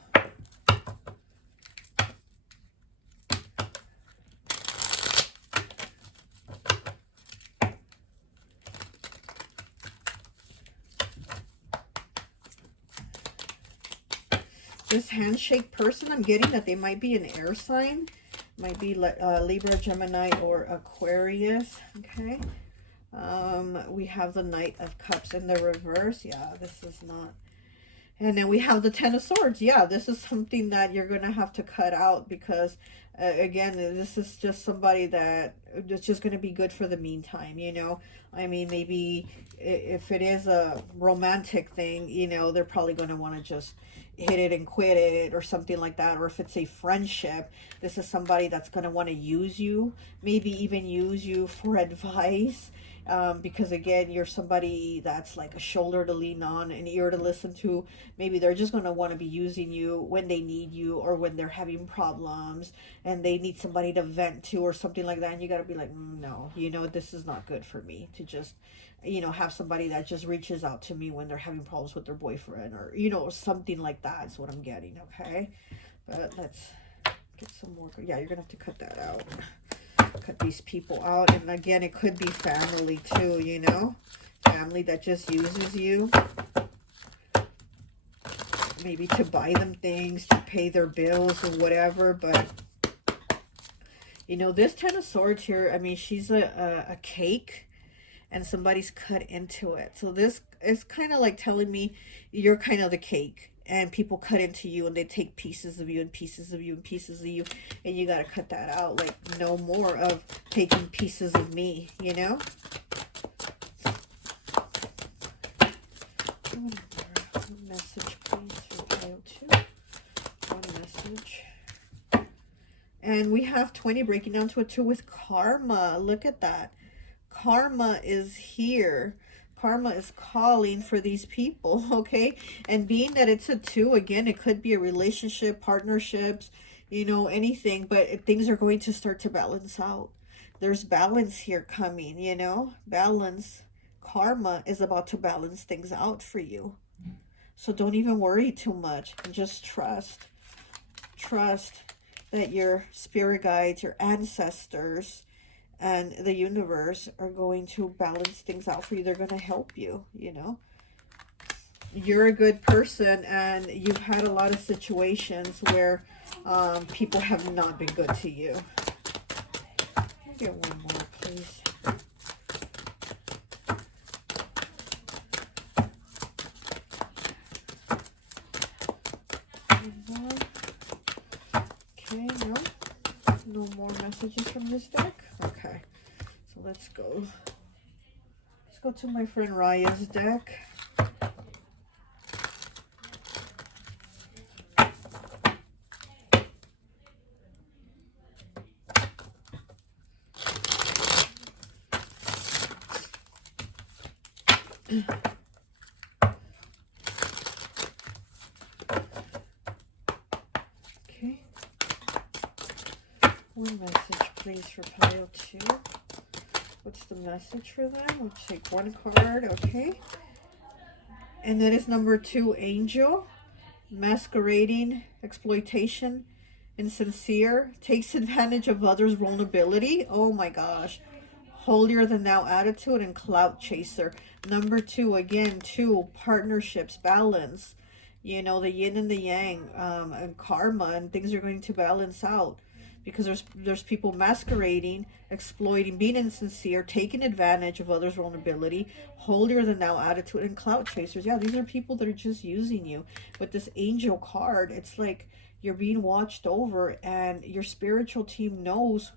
This handshake person, I'm getting that they might be an air sign. Might be Libra, Gemini, or Aquarius. Okay. We have the Knight of Cups in the reverse. Yeah, this is not. And then we have the Ten of Swords. Yeah, this is something that you're going to have to cut out, because, again, this is just somebody that it's just going to be good for the meantime, you know. I mean, maybe if it is a romantic thing, you know, they're probably going to want to just hit it and quit it or something like that. Or if it's a friendship, this is somebody that's going to want to use you, maybe even use you for advice. Because again, you're somebody that's like a shoulder to lean on, an ear to listen to. Maybe they're just going to want to be using you when they need you, or when they're having problems and they need somebody to vent to or something like that. And you got to be like, no, you know, this is not good for me to just, you know, have somebody that just reaches out to me when they're having problems with their boyfriend, or, you know, something like that is what I'm getting. Okay. But let's get some more. Yeah, you're going to have to cut that out. cut these people out. And again, it could be family too, you know, family that just uses you, maybe to buy them things, to pay their bills or whatever. But you know, this Ten of Swords here, I mean, she's a cake and somebody's cut into it. So this is kind of like telling me you're kind of the cake. And people cut into you and they take pieces of you and pieces of you and pieces of you. And you got to cut that out. Like, no more of taking pieces of me, you know? One message, please, for pile 2. One message. And we have 20 breaking down to a 2 with karma. Look at that. Karma is here. Karma is calling for these people, okay? And being that it's a 2, again, it could be a relationship, partnerships, you know, anything. But things are going to start to balance out. There's balance here coming, you know? Balance. Karma is about to balance things out for you. So don't even worry too much. Just trust. Trust that your spirit guides, your ancestors, and the universe are going to balance things out for you. They're going to help you, you know. You're a good person, and you've had a lot of situations where people have not been good to you. I'll get one more, please. One more. Okay, no. No more messages from this deck. Okay, so let's go. Let's go to my friend Raya's deck. Okay. One message, please, for pile 2. What's the message for them? We'll take one card, okay? And that is number 2, Angel. Masquerading, exploitation, insincere, takes advantage of others' vulnerability. Oh my gosh. Holier than thou attitude, and clout chaser. Number 2, again, 2, partnerships, balance. You know, the yin and the yang, and karma, and things are going to balance out. Because there's people masquerading, exploiting, being insincere, taking advantage of others' vulnerability, holier than thou attitude, and clout chasers. Yeah, these are people that are just using you. With this angel card, it's like you're being watched over, and your spiritual team knows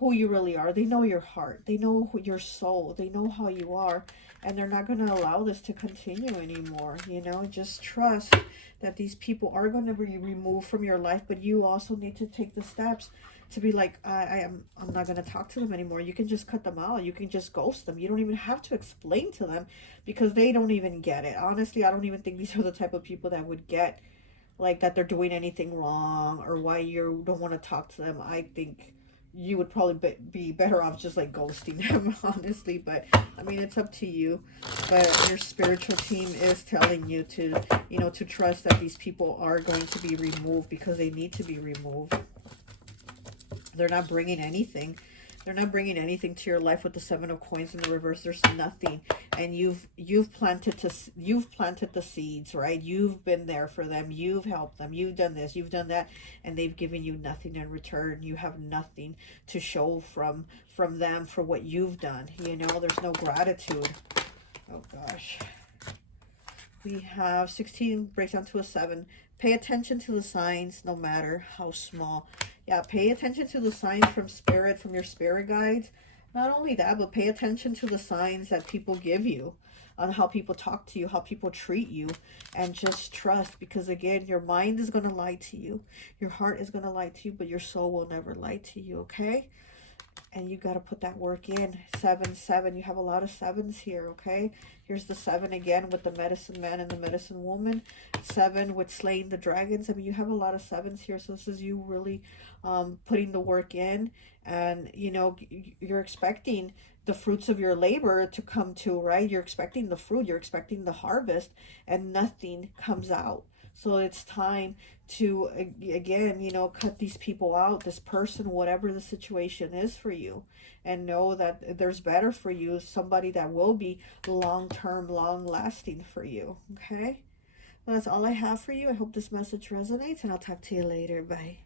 who you really are. They know your heart. They know your soul. They know how you are. And they're not going to allow this to continue anymore. You know, just trust that these people are going to be removed from your life. But you also need to take the steps to be like, I'm not going to talk to them anymore. You can just cut them out. You can just ghost them. You don't even have to explain to them, because they don't even get it. Honestly, I don't even think these are the type of people that would get, like, that they're doing anything wrong or why you don't want to talk to them. I think you would probably be better off just like ghosting them, honestly. But I mean, it's up to you. But your spiritual team is telling you to, you know, to trust that these people are going to be removed, because they need to be removed. They're not bringing anything. They're not bringing anything to your life. With the 7 of Coins in the reverse, there's nothing. And you've planted the seeds, right? You've been there for them. You've helped them. You've done this. You've done that, and they've given you nothing in return. You have nothing to show from them for what you've done. You know, there's no gratitude. Oh gosh. We have 16 breaks down to a 7. Pay attention to the signs, no matter how small. Yeah, pay attention to the signs from spirit, from your spirit guides. Not only that, but pay attention to the signs that people give you, on how people talk to you, how people treat you, and just trust. Because again, your mind is going to lie to you. Your heart is going to lie to you, but your soul will never lie to you, okay? And you got to put that work in. 7, 7. You have a lot of 7s here, okay? Here's the 7 again with the medicine man and the medicine woman. 7 with slaying the dragons. I mean, you have a lot of 7s here. So this is you really putting the work in. And, you know, you're expecting the fruits of your labor to come to, right? You're expecting the fruit. You're expecting the harvest. And nothing comes out. So it's time to, again, you know, cut these people out, this person, whatever the situation is for you, and know that there's better for you, somebody that will be long-term, long-lasting for you, okay? Well, that's all I have for you. I hope this message resonates, and I'll talk to you later. Bye.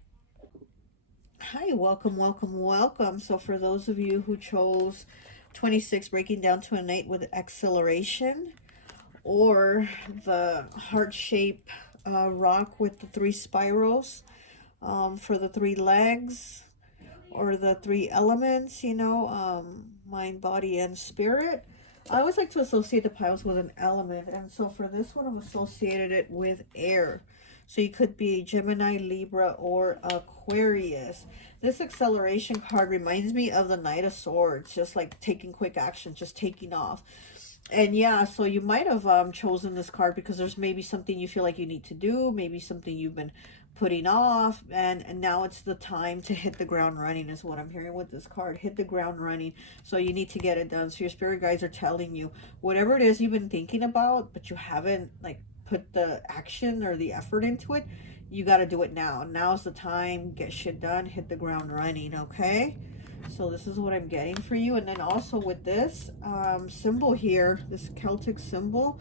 Hi, welcome, welcome, welcome. So for those of you who chose 26, breaking down to a night with acceleration, or the heart-shaped rock with the 3 spirals, for the 3 legs, or the 3 elements, you know, mind, body, and spirit. I always like to associate the piles with an element, and so for this one, I've associated it with air. So you could be Gemini, Libra, or Aquarius. This acceleration card reminds me of the Knight of Swords, just like taking quick action, just taking off. And yeah, so you might have chosen this card because there's maybe something you feel like you need to do, maybe something you've been putting off, and now it's the time to hit the ground running is what I'm hearing with this card. Hit the ground running. So you need to get it done. So your spirit guides are telling you whatever it is you've been thinking about, but you haven't like put the action or the effort into it, you got to do it now. Now's the time. Get shit done. Hit the ground running, okay? So this is what I'm getting for you. And then also with this symbol here, this Celtic symbol,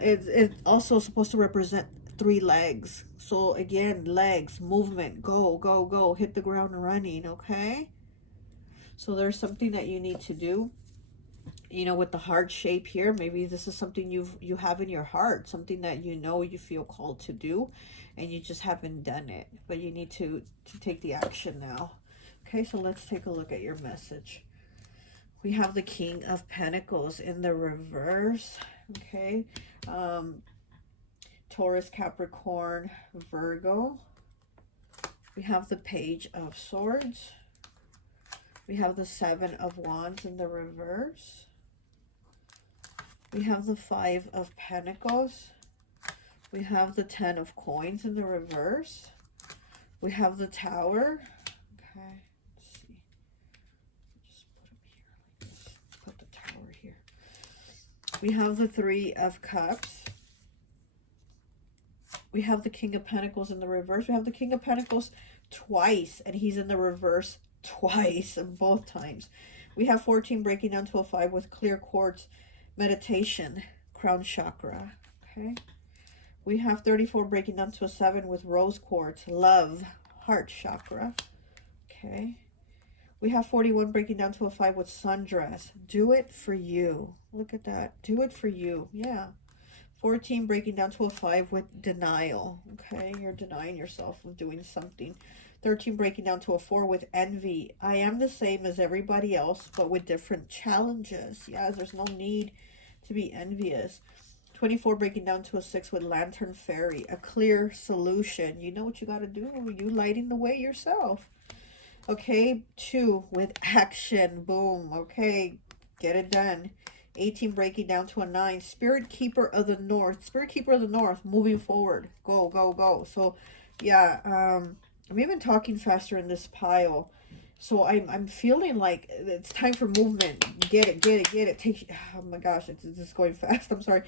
it's also supposed to represent 3 legs. So again, legs, movement, go, go, go, hit the ground running, okay? So there's something that you need to do, you know, with the heart shape here. Maybe this is something you have in your heart, something that you know you feel called to do, and you just haven't done it, but you need to take the action now. Okay, so let's take a look at your message. We have the King of Pentacles in the reverse, okay? Taurus, Capricorn, Virgo. We have the Page of Swords. We have the 7 of Wands in the reverse. We have the 5 of Pentacles. We have the 10 of Coins in the reverse. We have the Tower. Okay, let's see. Just put them here like this. Put the Tower here. We have the 3 of Cups. We have the King of Pentacles in the reverse. We have the King of Pentacles twice, and he's in the reverse twice, both times. We have 14 breaking down to a 5 with clear quartz, meditation, crown chakra. Okay. We have 34 breaking down to a 7 with rose quartz, love, heart chakra. Okay. We have 41 breaking down to a 5 with sundress. Do it for you. Look at that. Do it for you. Yeah. 14 breaking down to a 5 with denial. Okay, you're denying yourself of doing something. 13 breaking down to a 4 with envy. I am the same as everybody else, but with different challenges. Yes, there's no need to be envious. 24 breaking down to a 6 with lantern fairy. A clear solution. You know what you got to do. You lighting the way yourself. Okay, 2 with action. Boom. Okay, get it done. 18 breaking down to a 9. Spirit Keeper of the North. Spirit Keeper of the North, moving forward. Go, go, go. So, yeah, I'm even talking faster in this pile. So I'm feeling like it's time for movement. Get it, get it, get it. Take, oh my gosh, it's going fast. I'm sorry.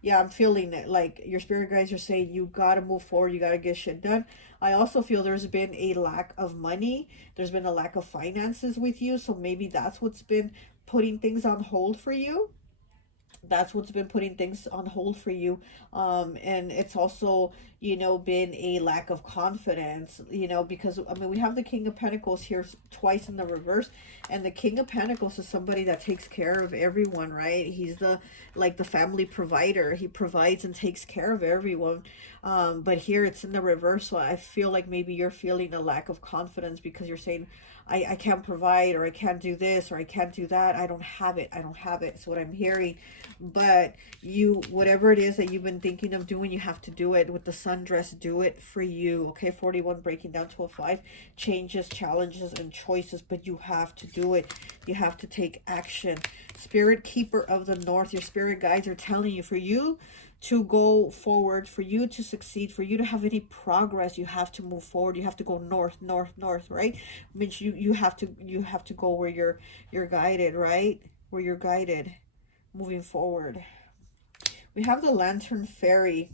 Yeah, I'm feeling it. Like your spirit guides are saying you got to move forward. You got to get shit done. I also feel there's been a lack of money. There's been a lack of finances with you. So maybe that's what's been putting things on hold for you. That's what's been putting things on hold for you. And it's also, you know, been a lack of confidence, you know, because I mean we have the King of Pentacles here twice in the reverse, and the King of Pentacles is somebody that takes care of everyone, right? He's the family provider. He provides and takes care of everyone. But here it's in the reverse, so I feel like maybe you're feeling a lack of confidence because you're saying I can't provide, or I can't do this, or I can't do that. I don't have it. I don't have it. That's what I'm hearing. But you, whatever it is that you've been thinking of doing, you have to do it. With the sundress, do it for you. Okay, 41 breaking down to a 5. Changes, challenges, and choices, but you have to do it. You have to take action. Spirit Keeper of the North, your spirit guides are telling you, for you to go forward, for you to succeed, for you to have any progress, you have to move forward. You have to go north, north, north, right? Means you have to go where you're guided, right? Where you're guided, moving forward. We have the Lantern Fairy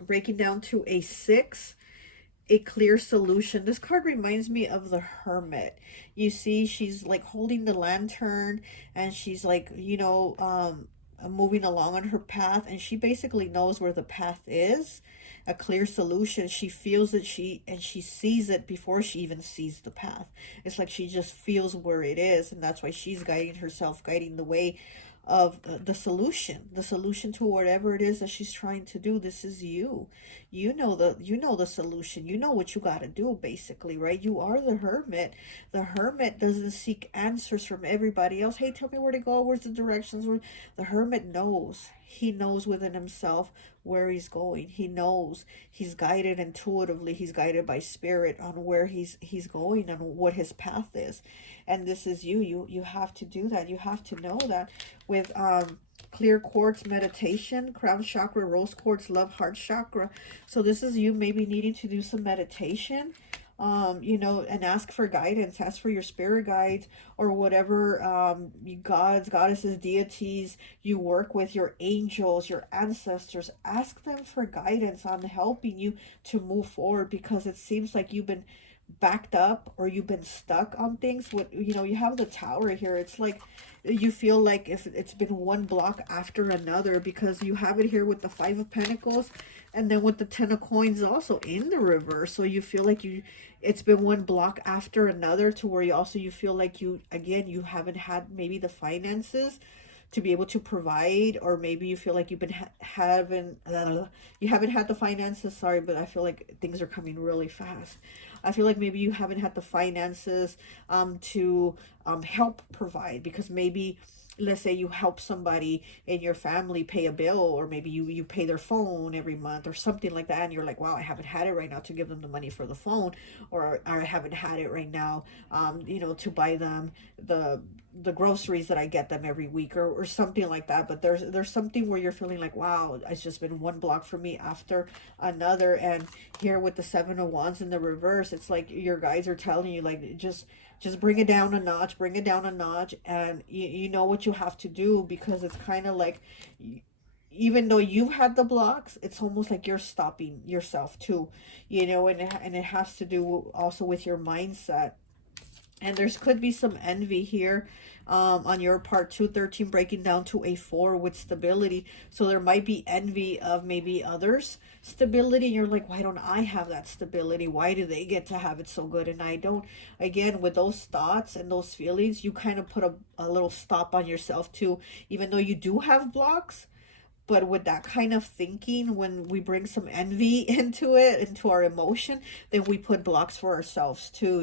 breaking down to a 6, a clear solution. This card reminds me of the Hermit. You see, she's like holding the lantern, and she's like, moving along on her path, and she basically knows where the path is, a clear solution. She feels it, she sees it before she even sees the path. It's like she just feels where it is, and that's why she's guiding herself, guiding the way of the solution to whatever it is that she's trying to do. This is you. You know the solution. You know what you got to do, basically, right? You are the Hermit. The Hermit doesn't seek answers from everybody else. Hey, tell me where to go, where's the directions. The Hermit knows. He knows within himself where he's going. He knows. He's guided intuitively. He's guided by spirit on where he's going and what his path is. And this is you have to do that. You have to know that. With clear quartz meditation, crown chakra, rose quartz, love heart chakra. So this is you maybe needing to do some meditation, and ask for guidance, ask for your spirit guides, or whatever gods, goddesses, deities you work with, your angels, your ancestors. Ask them for guidance on helping you to move forward, because it seems like you've been backed up or you've been stuck on things. You have the Tower here. It's like you feel like if it's been one block after another, because you have it here with the 5 of Pentacles, and then with the 10 of Coins also in the reverse. So you feel like it's been one block after another, to where you feel like you haven't had maybe the finances to be able to provide, or maybe you feel like you've been you haven't had the finances. Sorry, but I feel like things are coming really fast. I feel like maybe you haven't had the finances to help provide, because maybe, let's say you help somebody in your family pay a bill, or maybe you pay their phone every month or something like that, and you're like, wow, I haven't had it right now to give them the money for the phone, or I haven't had it right now to buy them the groceries that I get them every week, or something like that. But there's something where you're feeling like, wow, it's just been one block for me after another. And here with the 7 of Wands in the reverse, it's like your guides are telling you, like, just bring it down a notch, bring it down a notch. And you know what you have to do, because it's kind of like, even though you've had the blocks, it's almost like you're stopping yourself too, and it has to do also with your mindset. And there's could be some envy here on your part too. 13 breaking down to a 4 with stability. So there might be envy of maybe others' stability. You're like, why don't I have that stability? Why do they get to have it so good and I don't? Again, with those thoughts and those feelings, you kind of put a little stop on yourself too. Even though you do have blocks, but with that kind of thinking, when we bring some envy into it, into our emotion, then we put blocks for ourselves too,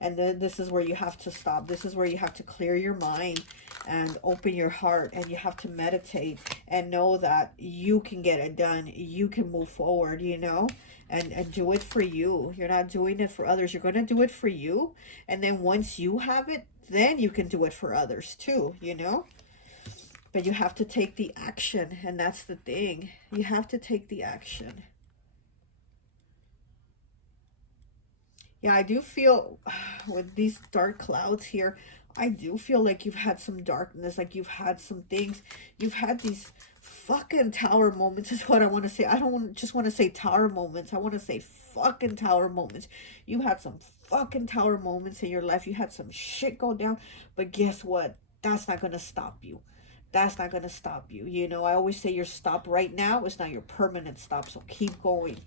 And then this is where you have to stop. This is where you have to clear your mind and open your heart, and you have to meditate and know that you can get it done. You can move forward, and do it for you. You're not doing it for others. You're going to do it for you. And then once you have it, then you can do it for others too, But you have to take the action, and that's the thing. You have to take the action. Yeah, I do feel with these dark clouds here, I do feel like you've had some darkness, like you've had some things. You've had these fucking tower moments is what I want to say. I don't just want to say tower moments. I want to say fucking tower moments. You had some fucking tower moments in your life. You had some shit go down. But guess what? That's not going to stop you. That's not going to stop you. I always say your stop right now is not your permanent stop. So keep going.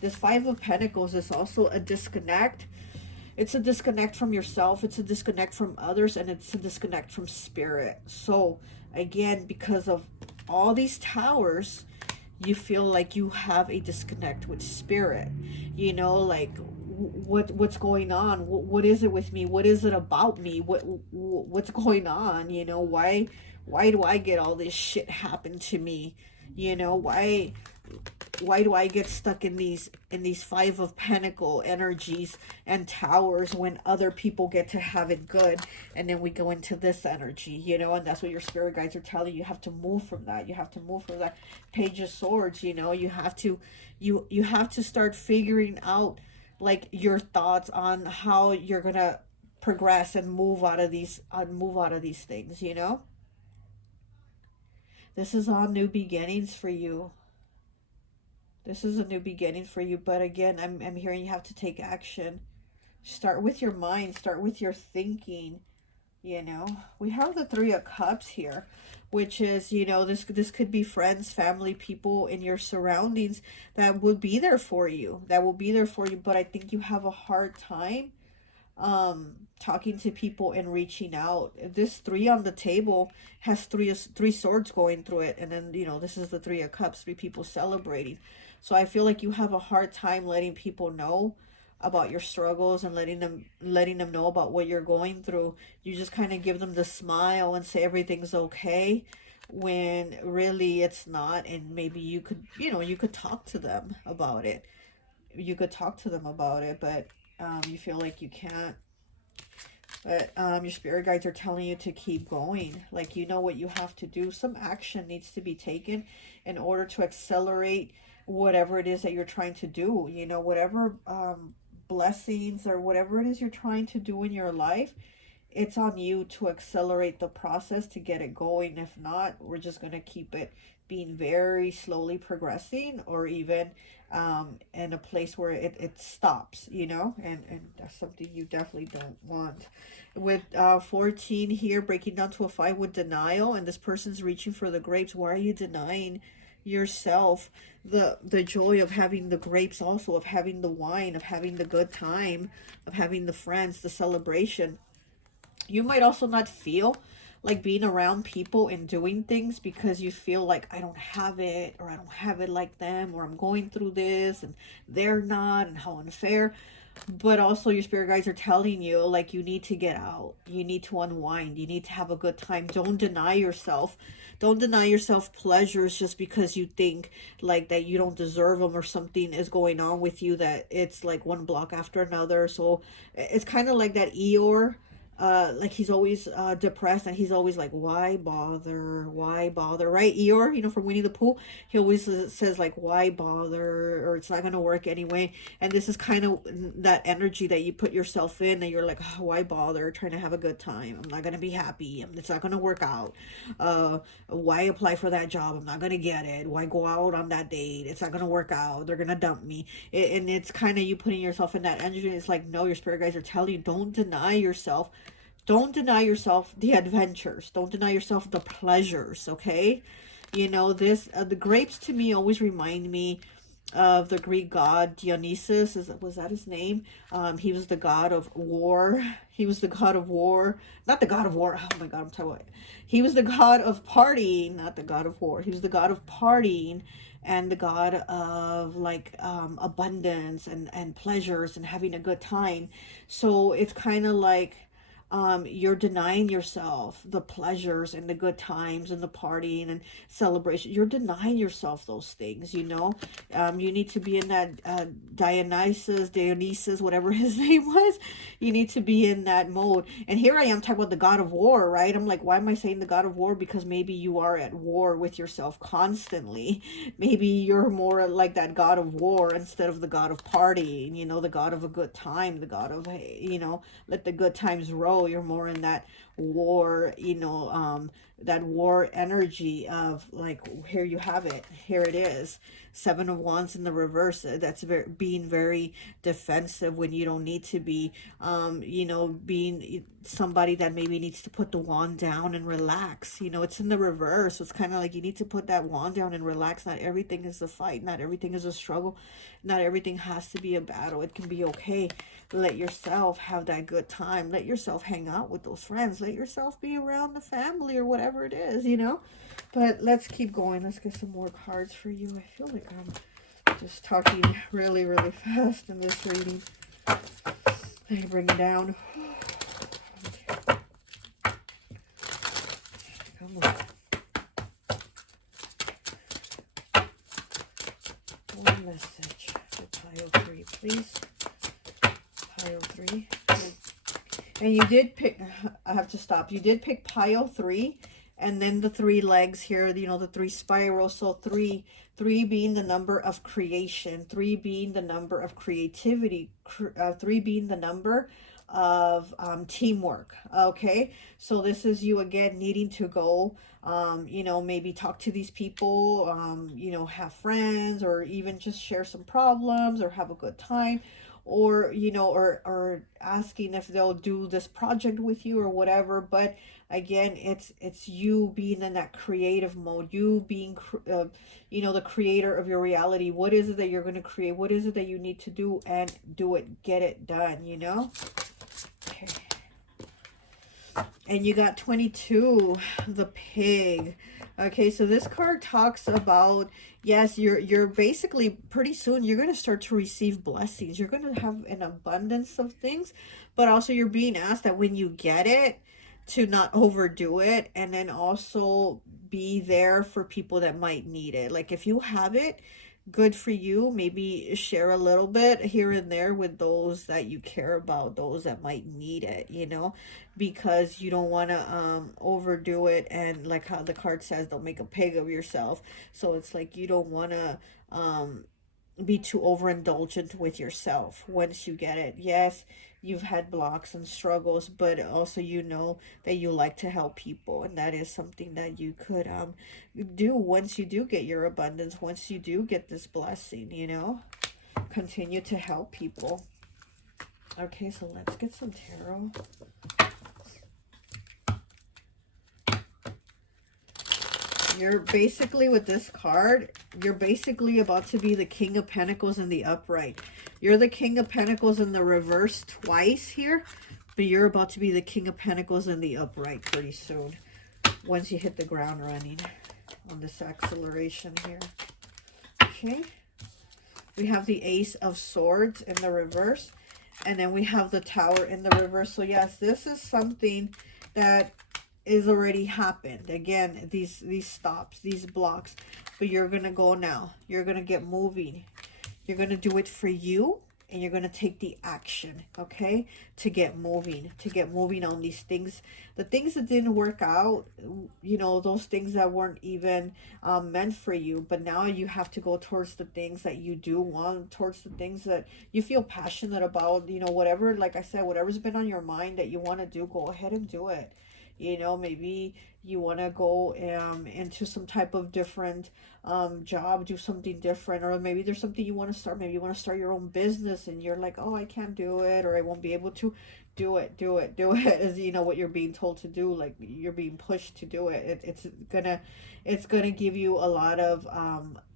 This 5 of Pentacles is also a disconnect. It's a disconnect from yourself. It's a disconnect from others. And it's a disconnect from spirit. So again, because of all these towers, you feel like you have a disconnect with spirit. Like, what's going on? What is it with me? What is it about me? What's going on? Why do I get all this shit happen to me? Why do I get stuck in these 5 of Pentacle energies and towers when other people get to have it good? And then we go into this energy, and that's what your spirit guides are telling you. You have to move from that. You have to move from that Page of Swords. You have to start figuring out, like, your thoughts on how you're gonna progress and move out of these things. This is all new beginnings for you. This is a new beginning for you. But again, I'm hearing you have to take action. Start with your mind. Start with your thinking. You know, we have the Three of Cups here, which is, you know, this could be friends, family, people in your surroundings that would be there for you, but I think you have a hard time talking to people and reaching out. This three on the table has three swords going through it, and then, you know, this is the Three of Cups, three people celebrating. So I feel like you have a hard time letting people know about your struggles and letting them know about what you're going through. You just kind of give them the smile and say everything's okay, when really it's not. And maybe you could, you know, you could talk to them about it. But you feel like you can't. But your spirit guides are telling you to keep going. Like, you know what you have to do. Some action needs to be taken in order to accelerate whatever it is that you're trying to do. You know, whatever blessings or whatever it is you're trying to do in your life, it's on you to accelerate the process to get it going. If not, we're just going to keep it being very slowly progressing, or even in a place where it stops, you know, and that's something you definitely don't want. With 14 here, breaking down to a 5 with denial, and this person's reaching for the grapes. Why are you denying yourself the joy of having the grapes, also of having the wine, of having the good time, of having the friends, the celebration? You might also not feel like being around people and doing things because you feel like, I don't have it, or I don't have it like them, or I'm going through this and they're not, and how unfair. But also your spirit guides are telling you, like, you need to get out, you need to unwind, you need to have a good time. Don't deny yourself pleasures just because you think like that you don't deserve them, or something is going on with you that it's like one block after another. So it's kind of like that Eeyore, like he's always depressed, and he's always like, why bother, right, Eeyore, you know, from Winnie the Pooh? He always says like, why bother, or it's not gonna work anyway. And this is kind of that energy that you put yourself in, and you're like, oh, why bother trying to have a good time? I'm not gonna be happy, it's not gonna work out. Why apply for that job? I'm not gonna get it. Why go out on that date? It's not gonna work out. They're gonna dump me. And it's kind of you putting yourself in that energy. It's like, no, your spirit guides are telling you, don't deny yourself. Don't deny yourself the adventures. Don't deny yourself the pleasures, okay? You know, this the grapes to me always remind me of the Greek god Dionysus. Was that his name? He was the god of war. He was the god of war. Not the god of war. Oh my god, I'm talking about it. He was the god of partying, not the god of war. He was the god of partying, and the god of like abundance and pleasures and having a good time. So it's kind of like you're denying yourself the pleasures and the good times and the partying and celebration. You're denying yourself those things, you know. You need to be in that Dionysus, whatever his name was. You need to be in that mode. And here I am talking about the god of war, right? I'm like, why am I saying the god of war? Because maybe you are at war with yourself constantly. Maybe you're more like that god of war instead of the god of partying, you know, the god of a good time, the god of, hey, you know, let the good times roll. You're more in that war, you know, that war energy of like, here you have it, here it is. 7 of Wands in the reverse. That's being very defensive when you don't need to be. You know, being somebody that maybe needs to put the wand down and relax. You know, it's in the reverse. So it's kind of like you need to put that wand down and relax. Not everything is a fight. Not everything is a struggle. Not everything has to be a battle. It can be okay. Let yourself have that good time. Let yourself hang out with those friends. Let yourself be around the family or whatever it is, you know. But let's keep going. Let's get some more cards for you. I feel like I'm just talking really, really fast in this reading. Let me bring it down. Okay. Come on. One message for pile 3, please. Pile 3. And you did pick, I have to stop. You did pick pile 3. And then the 3 legs here, you know, the 3 spirals. So 3 being the number of creation, 3 being the number of creativity, 3 being the number of teamwork. Okay, so this is you again needing to go, you know, maybe talk to these people, you know, have friends, or even just share some problems or have a good time, or you know, or asking if they'll do this project with you or whatever. But again, it's you being in that creative mode, you being you know, the creator of your reality. What is it that you're going to create? What is it that you need to do? And do it, get it done, you know. Okay. And you got 22, the pig. Okay, so this card talks about, yes, you're basically pretty soon you're going to start to receive blessings. You're going to have an abundance of things, but also you're being asked that when you get it, to not overdo it, and then also be there for people that might need it. Like if you have it, good for you. Maybe share a little bit here and there with those that you care about, those that might need it, you know, because you don't want to overdo it, and like how the card says, don't make a pig of yourself. So it's like you don't want to be too overindulgent with yourself once you get it. Yes, you've had blocks and struggles, but also you know that you like to help people, and that is something that you could do once you do get your abundance, once you do get this blessing, you know. Continue to help people. Okay, so let's get some tarot. You're basically, with this card, you're basically about to be the King of Pentacles in the upright. You're the King of Pentacles in the reverse twice here, but you're about to be the King of Pentacles in the upright pretty soon, once you hit the ground running on this acceleration here. Okay. We have the Ace of Swords in the reverse, and then we have the Tower in the reverse. So yes, this is something that is already happened. Again, these stops, these blocks, but you're gonna go now. You're gonna get moving. You're gonna do it for you, and you're gonna take the action, okay, to get moving on these things, the things that didn't work out, you know, those things that weren't even meant for you. But now you have to go towards the things that you do want, towards the things that you feel passionate about, you know, whatever, like I said, whatever's been on your mind that you want to do, go ahead and do it. You know, maybe you want to go into some type of different job, do something different, or maybe there's something you want to start. Maybe you want to start your own business, and you're like, oh, I can't do it, or I won't be able to. Do it as you know what you're being told to do, like you're being pushed to do it. It's gonna give you a lot of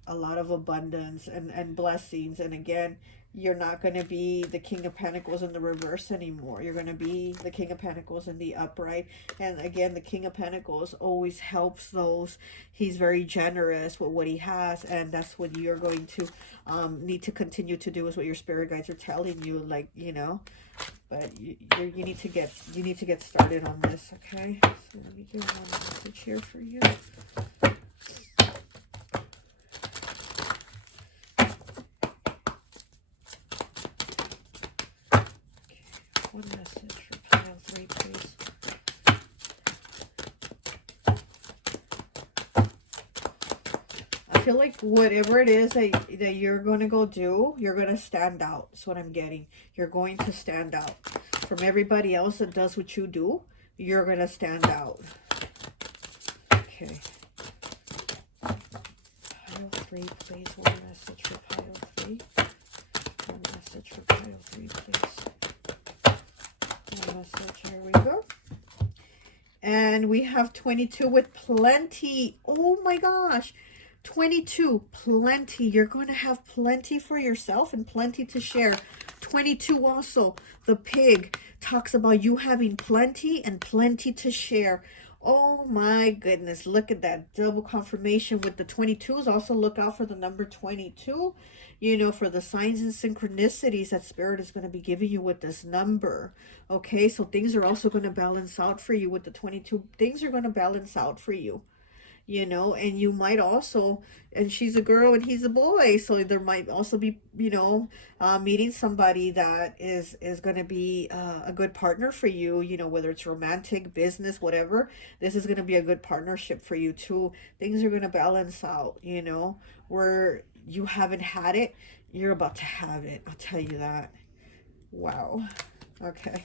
abundance and blessings. And again, you're not going to be the King of Pentacles in the reverse anymore. You're going to be the King of Pentacles in the upright. And again, the King of Pentacles always helps those. He's very generous with what he has, and that's what you're going to need to continue to do, is what your spirit guides are telling you, like, you know. But you need to get started on this, okay? So let me get one message here for you. One message for pile 3, please. I feel like whatever it is that you're going to go do, you're going to stand out. That's what I'm getting. You're going to stand out. From everybody else that does what you do, you're going to stand out. Okay. Pile 3, please. One message for pile 3. One message for pile 3, please. Message, here we go. And we have 22 with plenty. Oh my gosh, 22, plenty. You're going to have plenty for yourself and plenty to share. 22 also, the pig, talks about you having plenty and plenty to share. Oh my goodness, look at that double confirmation with the 22s. Also look out for the number 22, you know, for the signs and synchronicities that Spirit is going to be giving you with this number. Okay, so things are also going to balance out for you with the 22. Things are going to balance out for you, you know. And you might also, and she's a girl and he's a boy, so there might also be, you know, meeting somebody that is going to be a good partner for you, you know, whether it's romantic, business, whatever. This is going to be a good partnership for you too. Things are going to balance out, you know. Where you haven't had it, you're about to have it, I'll tell you that. Wow. Okay.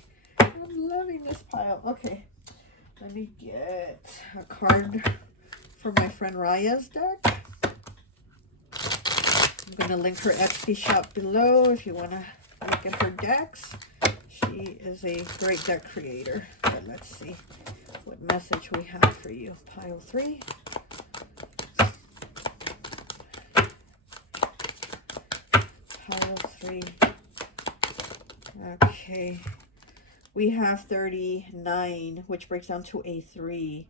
I'm loving this pile. Okay, let me get a card for my friend Raya's deck. I'm going to link her Etsy shop below if you want to look at her decks. She is a great deck creator. But let's see what message we have for you. Pile 3. Pile 3. Okay. We have 39, which breaks down to a 3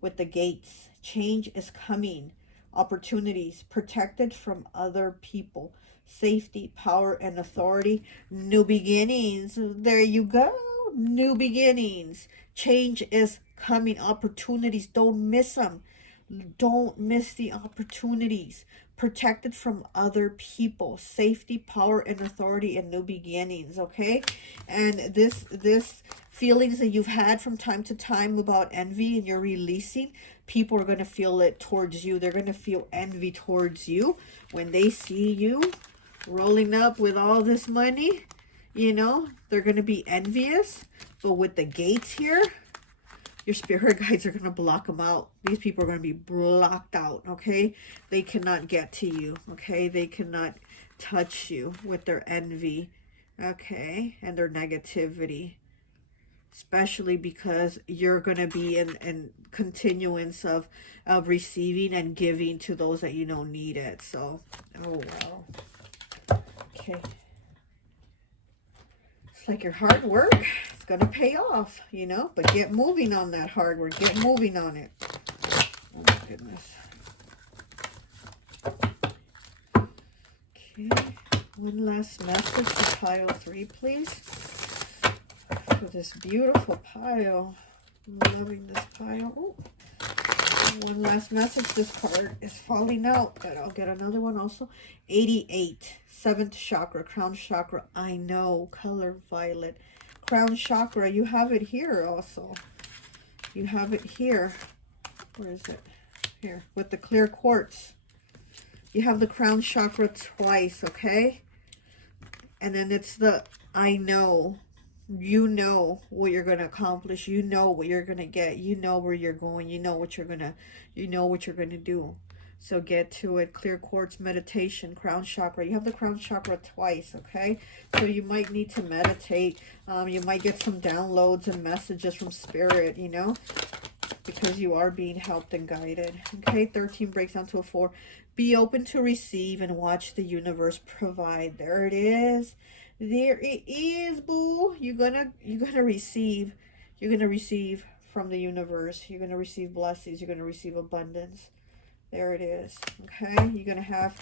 with the gates. Change is coming. Opportunities protected from other people. Safety, power, and authority. New beginnings. There you go. New beginnings. Change is coming. Opportunities. Don't miss them. Don't miss the opportunities. Protected from other people. Safety, power, and authority, and new beginnings. Okay, and this feelings that you've had from time to time about envy, and you're releasing, people are going to feel it towards you. They're going to feel envy towards you when they see you rolling up with all this money. You know, they're going to be envious. But with the gates here, your spirit guides are going to block them out. These people are going to be blocked out, okay? They cannot get to you, okay? They cannot touch you with their envy, okay? And their negativity. Especially because you're going to be in continuance of receiving and giving to those that you know need it. So, oh, wow. Okay. It's like your hard work. Going to pay off, you know, but get moving on that hard work. Get moving on it. Oh my goodness. Okay, one last message for pile 3, please, for this beautiful pile. I'm loving this pile. Ooh. One last message. This card is falling out, but I'll get another one also. 88, 7th chakra, crown chakra. I know, color violet. Crown chakra, you have it here also. You have it here. Where is it? Here, with the clear quartz. You have the crown chakra twice, okay? And then it's the I know. You know what you're going to accomplish. You know what you're going to get. You know where you're going. You know what you're going to do. So get to it. Clear quartz meditation, crown chakra. You have the crown chakra twice, okay? So you might need to meditate. You might get some downloads and messages from spirit, you know, because you are being helped and guided. Okay, 13 breaks down to a 4. Be open to receive and watch the universe provide. There it is. There it is, boo. You're gonna receive. You're gonna receive from the universe. You're gonna receive blessings. You're gonna receive abundance. There it is. Okay, you're gonna have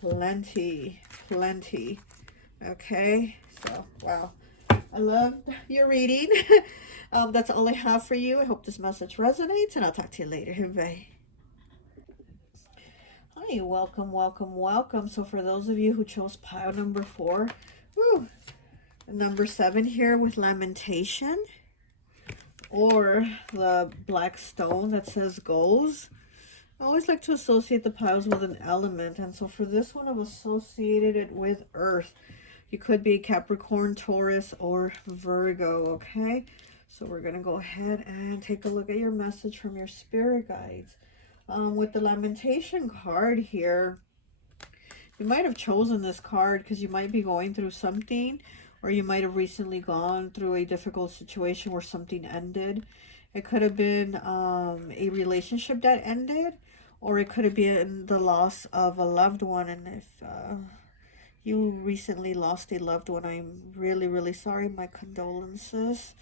plenty. Okay, so wow, I loved your reading. That's all I have for you. I hope this message resonates, and I'll talk to you later. Bye. Hi, welcome. So for those of you who chose pile number 4, woo, number 7 here with lamentation, or the black stone that says goes. I always like to associate the piles with an element, and so for this one I've associated it with earth. You could be Capricorn, Taurus, or Virgo, okay? So we're going to go ahead and take a look at your message from your spirit guides. With the lamentation card here, you might have chosen this card because you might be going through something, or you might have recently gone through a difficult situation where something ended. It could have been a relationship that ended, or it could have been the loss of a loved one. And if you recently lost a loved one, I'm really sorry. My condolences.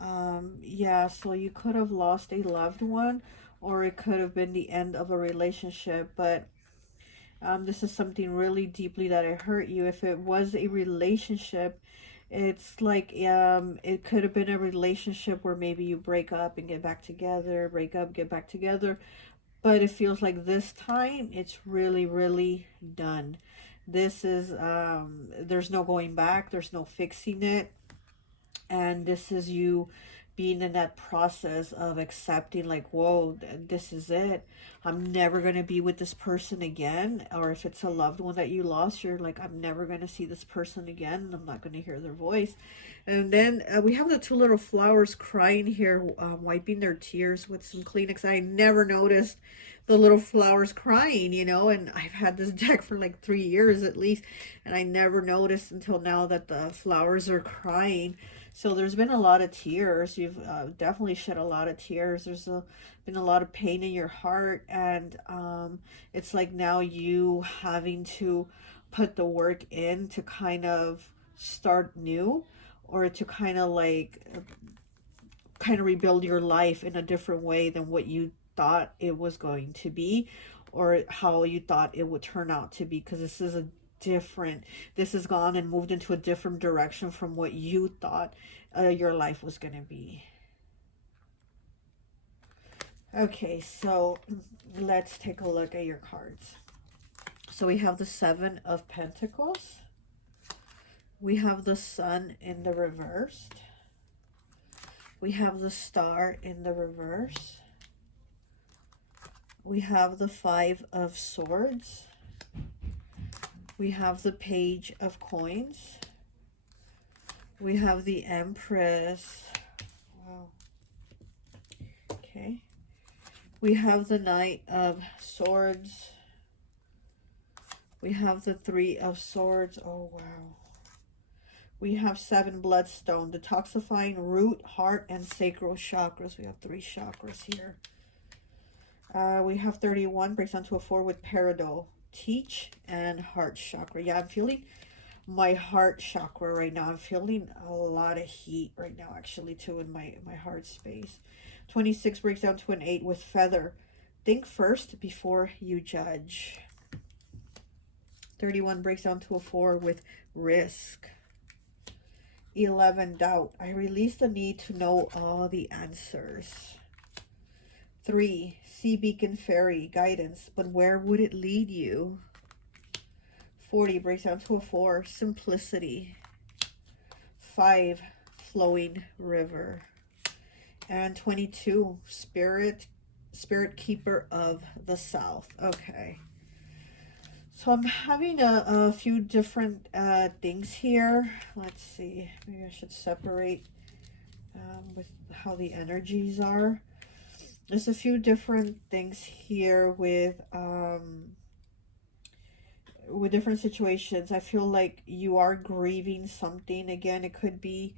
Yeah, so you could have lost a loved one, or it could have been the end of a relationship. But this is something really deeply that it hurt you. If it was a relationship, it's like it could have been a relationship where maybe you break up and get back together, break up, get back together. But it feels like this time it's really done. This is there's no going back, there's no fixing it. And this is you being in that process of accepting, like, whoa, this is it. I'm never going to be with this person again. Or if it's a loved one that you lost, you're like, I'm never going to see this person again. I'm not going to hear their voice. And then we have the two little flowers crying here, wiping their tears with some Kleenex. I never noticed the little flowers crying, you know, and I've had this deck for like 3 years at least, and I never noticed until now that the flowers are crying. So there's been a lot of tears. You've definitely shed a lot of tears. Been a lot of pain in your heart, and it's like now you having to put the work in to kind of start new, or to kind of rebuild your life in a different way than what you thought it was going to be, or how you thought it would turn out to be, because this has gone and moved into a different direction from what you thought your life was going to be. Okay, so let's take a look at your cards. So we have the Seven of Pentacles. We have the Sun in the reversed. We have the Star in the reverse. We have the Five of Swords. We have the Page of Coins. We have the Empress. Wow. Okay. We have the Knight of Swords. We have the Three of Swords. Oh, wow. We have 7 bloodstone, detoxifying root, heart, and sacral chakras. We have 3 chakras here. We have 31, breaks down to a 4 with peridot, teach, and heart chakra. Yeah, I'm feeling my heart chakra right now. I'm feeling a lot of heat right now, actually, too, in my heart space. 26 breaks down to an 8 with feather. Think first before you judge. 31 breaks down to a 4 with risk. 11, doubt. I release the need to know all the answers. 3, sea beacon fairy, guidance, but where would it lead you? 40 breaks down to a 4, simplicity. 5, flowing river. And 22, spirit keeper of the south. Okay. So I'm having a few different things here. Let's see. Maybe I should separate with how the energies are. There's a few different things here with different situations. I feel like you are grieving something. Again, it could be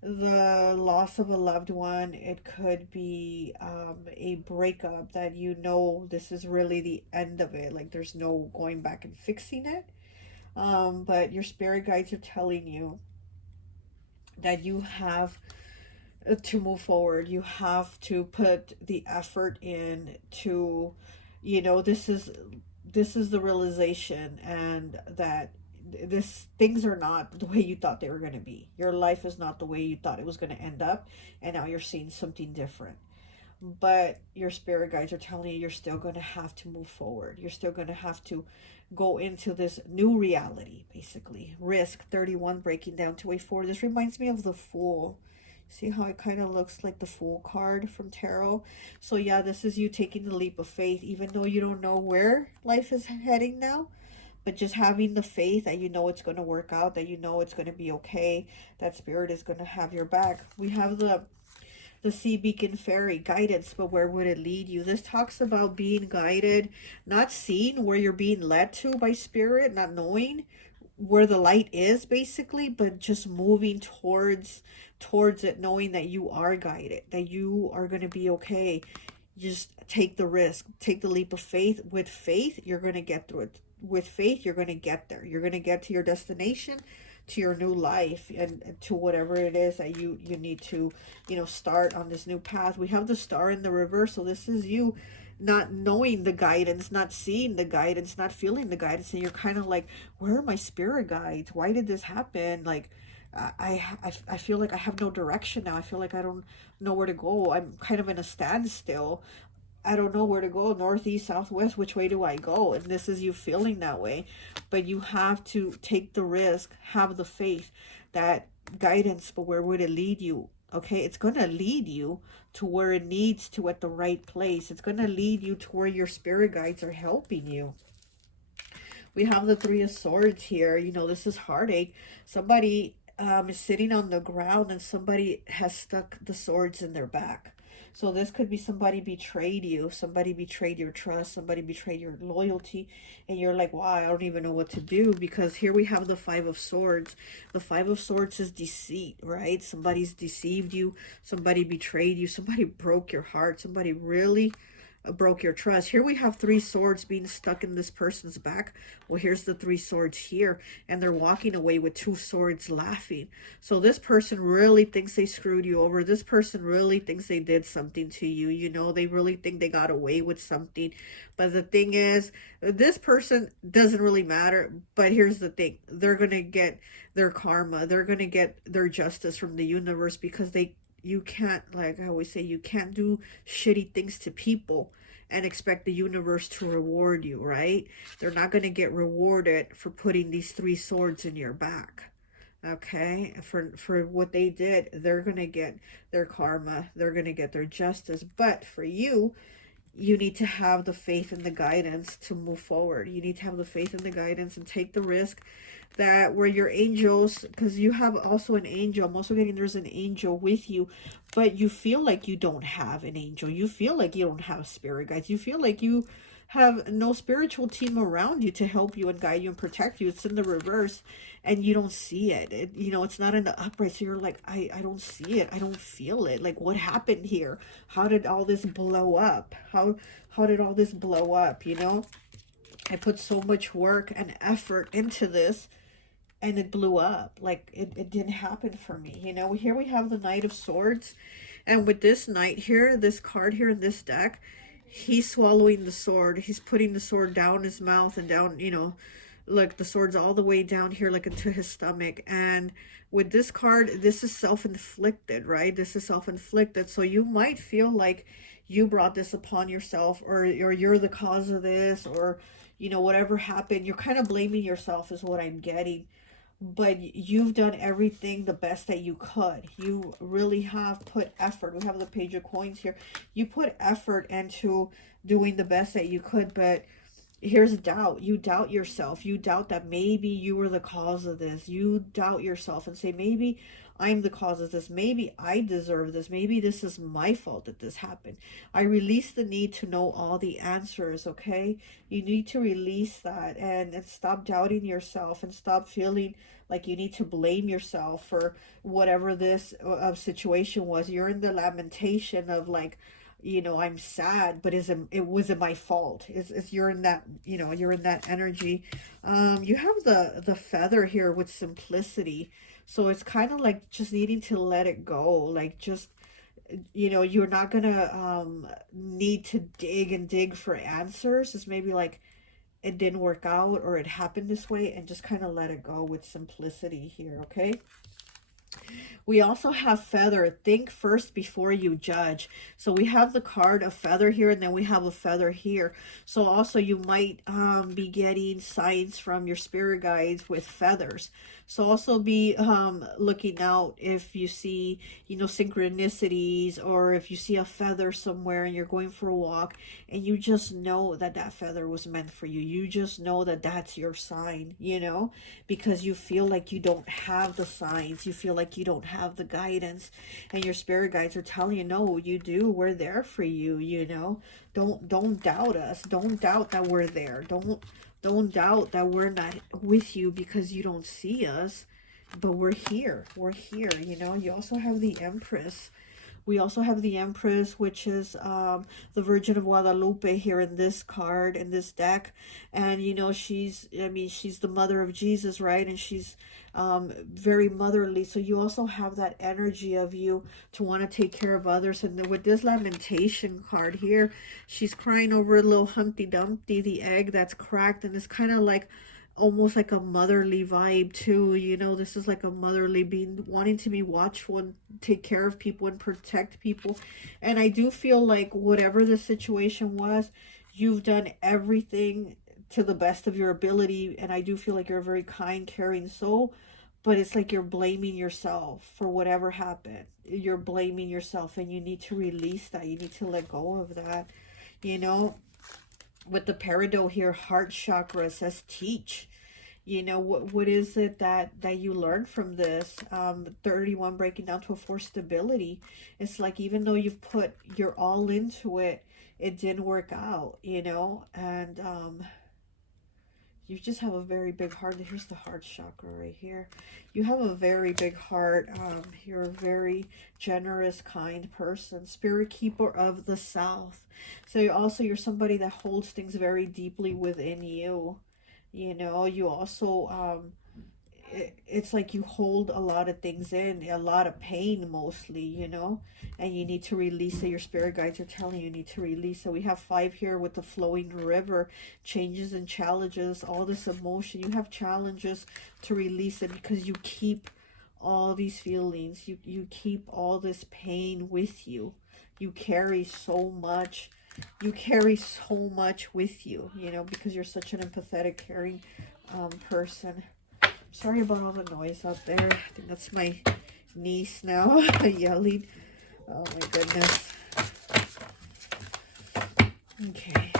the loss of a loved one. It could be a breakup that you know this is really the end of it. Like there's no going back and fixing it. But your spirit guides are telling you that you have to move forward. You have to put the effort in to, you know, this is the realization, and that things are not the way you thought they were going to be. Your life is not the way you thought it was going to end up, and now you're seeing something different. But your spirit guides are telling you you're still going to have to move forward. You're still going to have to go into this new reality, basically. Risk, 31 breaking down to a 4. This reminds me of the Fool. See how it kind of looks like the Fool card from tarot? So yeah, this is you taking the leap of faith, even though you don't know where life is heading now. But just having the faith that you know it's going to work out, that you know it's going to be okay, that spirit is going to have your back. We have the sea beacon fairy, guidance, but where would it lead you? This talks about being guided, not seeing where you're being led to by spirit, not knowing where the light is, basically, but just moving towards it, knowing that you are guided, that you are going to be okay. Just take the risk, take the leap of faith. With faith, you're going to get through it. With faith, you're going to get there. You're going to get to your destination, to your new life, and to whatever it is that you need to, you know, start on this new path. We have the Star in the reverse. So this is you not knowing the guidance, not seeing the guidance, not feeling the guidance. And you're kind of like, where are my spirit guides? Why did this happen? Like, I feel like I have no direction now. I feel like I don't know where to go. I'm kind of in a standstill. I don't know where to go, northeast, southwest, which way do I go? And this is you feeling that way. But you have to take the risk, have the faith, that guidance, but where would it lead you? Okay, it's going to lead you to where it needs to at the right place. It's going to lead you to where your spirit guides are helping you. We have the Three of Swords here. You know, this is heartache. Somebody is sitting on the ground and somebody has stuck the swords in their back. So this could be somebody betrayed you, somebody betrayed your trust, somebody betrayed your loyalty, and you're like, wow, I don't even know what to do, because here we have the Five of Swords. The Five of Swords is deceit, right? Somebody's deceived you, somebody betrayed you, somebody broke your heart, somebody really broke your trust. Here we have three swords being stuck in this person's back. Well, here's the three swords here, and they're walking away with two swords laughing. So this person really thinks they screwed you over. This person really thinks they did something to you. You know, they really think they got away with something. But the thing is, this person doesn't really matter. But here's the thing. They're going to get their karma. They're going to get their justice from the universe, because you can't, like I always say, you can't do shitty things to people and expect the universe to reward you, right? They're not going to get rewarded for putting these three swords in your back. Okay, for what they did, they're going to get their karma, they're going to get their justice. But for you, you need to have the faith and the guidance to move forward. You need to have the faith and the guidance and take the risk that where your angels, because you have also an angel, I'm also getting there's an angel with you, but you feel like you don't have an angel. You feel like you don't have spirit guides. You feel like you have no spiritual team around you to help you and guide you and protect you. It's in the reverse, and you don't see it. You know, it's not in the upright. So you're like, I don't see it. I don't feel it. Like, what happened here? How did all this blow up? How did all this blow up? You know, I put so much work and effort into this, and it blew up. Like, it didn't happen for me. You know, here we have the Knight of Swords, and with this knight here, this card here in this deck, he's swallowing the sword. He's putting the sword down his mouth and down, you know, like the sword's all the way down here, like into his stomach. And with this card, this is self-inflicted, right? This is self-inflicted. So you might feel like you brought this upon yourself, or you're the cause of this, or, you know, whatever happened. You're kind of blaming yourself is what I'm getting. But you've done everything the best that you could. You really have put effort. We have the Page of Coins here. You put effort into doing the best that you could, but here's doubt. You doubt yourself. You doubt that maybe you were the cause of this. You doubt yourself and say, maybe I'm the cause of this. Maybe I deserve this. Maybe this is my fault that this happened. I release the need to know all the answers, okay? You need to release that and stop doubting yourself, and stop feeling like you need to blame yourself for whatever this situation was. You're in the lamentation of like, you know, I'm sad, but it wasn't my fault. It's you're in that, you know, you're in that energy. You have the feather here with simplicity. So it's kind of like just needing to let it go. Like, just, you know, you're not gonna need to dig and dig for answers. It's maybe like it didn't work out, or it happened this way, and just kind of let it go with simplicity here, okay? We also have feather. Think first before you judge. So we have the card of feather here, and then we have a feather here. So also you might be getting signs from your spirit guides with feathers. So also be looking out if you see, you know, synchronicities, or if you see a feather somewhere and you're going for a walk and you just know that that feather was meant for you. You just know that that's your sign, you know, because you feel like you don't have the signs. You feel like you don't have the guidance, and your spirit guides are telling you, no, you do. We're there for you, you know. Don't doubt us. Don't doubt that we're there. Don't doubt that we're not with you because you don't see us, but we're here. We're here, you know. You also have the Empress. We also have the Empress, which is the Virgin of Guadalupe here in this card, in this deck. And, you know, she's the mother of Jesus, right? And she's very motherly. So you also have that energy of you to want to take care of others. And then with this Lamentation card here, she's crying over a little Humpty Dumpty, the egg that's cracked. And it's kind of like almost like a motherly vibe too, you know. This is like a motherly being, wanting to be watchful and take care of people and protect people. And I do feel like whatever the situation was, you've done everything to the best of your ability. And I do feel like you're a very kind, caring soul, but it's like you're blaming yourself for whatever happened. You're blaming yourself, and you need to release that. You need to let go of that. You know, with the peridot here, heart chakra says teach. You know, what is it that you learned from this? 31 breaking down to a 4 stability. It's like, even though you've put your all into it, it didn't work out, you know. And you just have a very big heart. Here's the heart chakra right here. You have a very big heart. You're a very generous, kind person. Spirit keeper of the South. So you're somebody that holds things very deeply within you. You know, you also, it's like you hold a lot of things in, a lot of pain mostly, you know, and you need to release it. Your spirit guides are telling you need to release it. We have 5 here with the flowing river, changes and challenges, all this emotion. You have challenges to release it because you keep all these feelings. You keep all this pain with you. You carry so much. You carry so much with you, you know, because you're such an empathetic, caring person. Sorry about all the noise out there. I think that's my niece now yelling. Oh my goodness. Okay.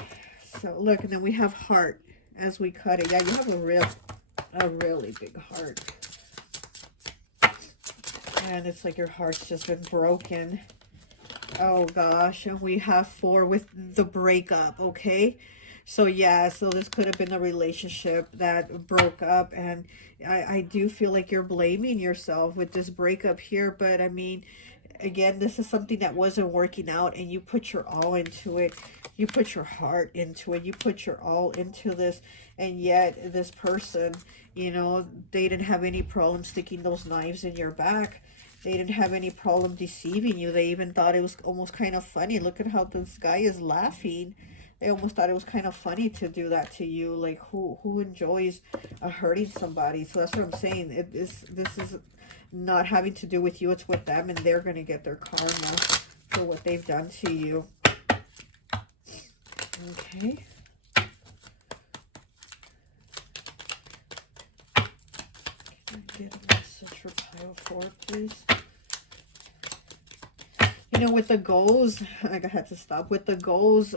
So look, and then we have heart as we cut it. Yeah, you have a really big heart. And it's like your heart's just been broken. Oh gosh, and we have 4 with the breakup, okay? So yeah, so this could have been a relationship that broke up, and I do feel like you're blaming yourself with this breakup here, but I mean, again, this is something that wasn't working out, and you put your all into it. You put your heart into it. You put your all into this, and yet this person, you know, they didn't have any problem sticking those knives in your back. They didn't have any problem deceiving you. They even thought it was almost kind of funny. Look at how this guy is laughing. They almost thought it was kind of funny to do that to you. Like, who enjoys hurting somebody? So that's what I'm saying. This is not having to do with you. It's with them, and they're going to get their karma for what they've done to you. Okay. Can I get a message for pile 4, please? You know, with the goals, I had to stop. With the goals,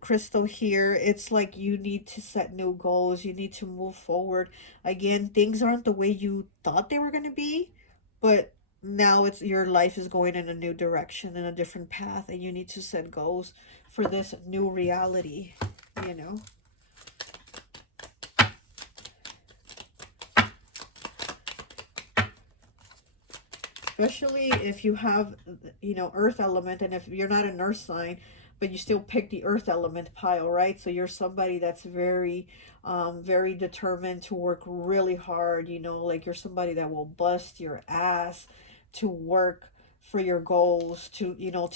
crystal here, it's like you need to set new goals. You need to move forward. Again, things aren't the way you thought they were going to be, but now it's your life is going in a new direction, in a different path, and you need to set goals for this new reality, you know. Especially if you have, you know, earth element, and if you're not an earth sign, but you still pick the earth element pile, right? So you're somebody that's very, very determined to work really hard, you know, like you're somebody that will bust your ass to work for your goals, to, you know,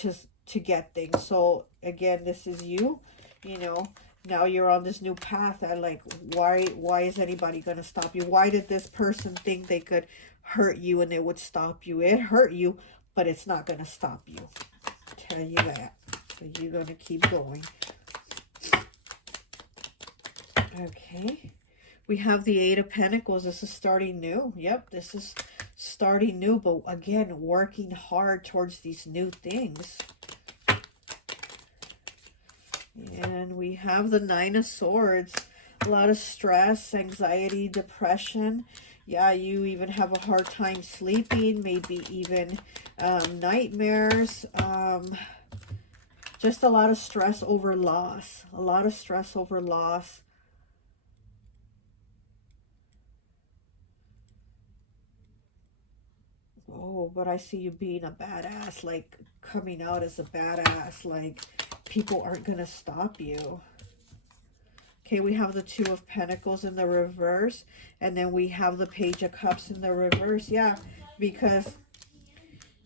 to get things. So again, this is you, you know, now you're on this new path, and like, why is anybody going to stop you? Why did this person think they could hurt you and it would stop you? It hurt you, but it's not going to stop you. I'll tell you that. So you're going to keep going. Okay. We have the 8 of Pentacles. This is starting new. Yep, this is starting new, but again, working hard towards these new things. And we have the 9 of Swords. A lot of stress, anxiety, depression. Yeah, you even have a hard time sleeping, maybe even nightmares. Just a lot of stress over loss. A lot of stress over loss. Oh, but I see you being a badass, like coming out as a badass, like people aren't going to stop you. Okay, we have the 2 of Pentacles in the reverse, and then we have the Page of Cups in the reverse. Yeah, because,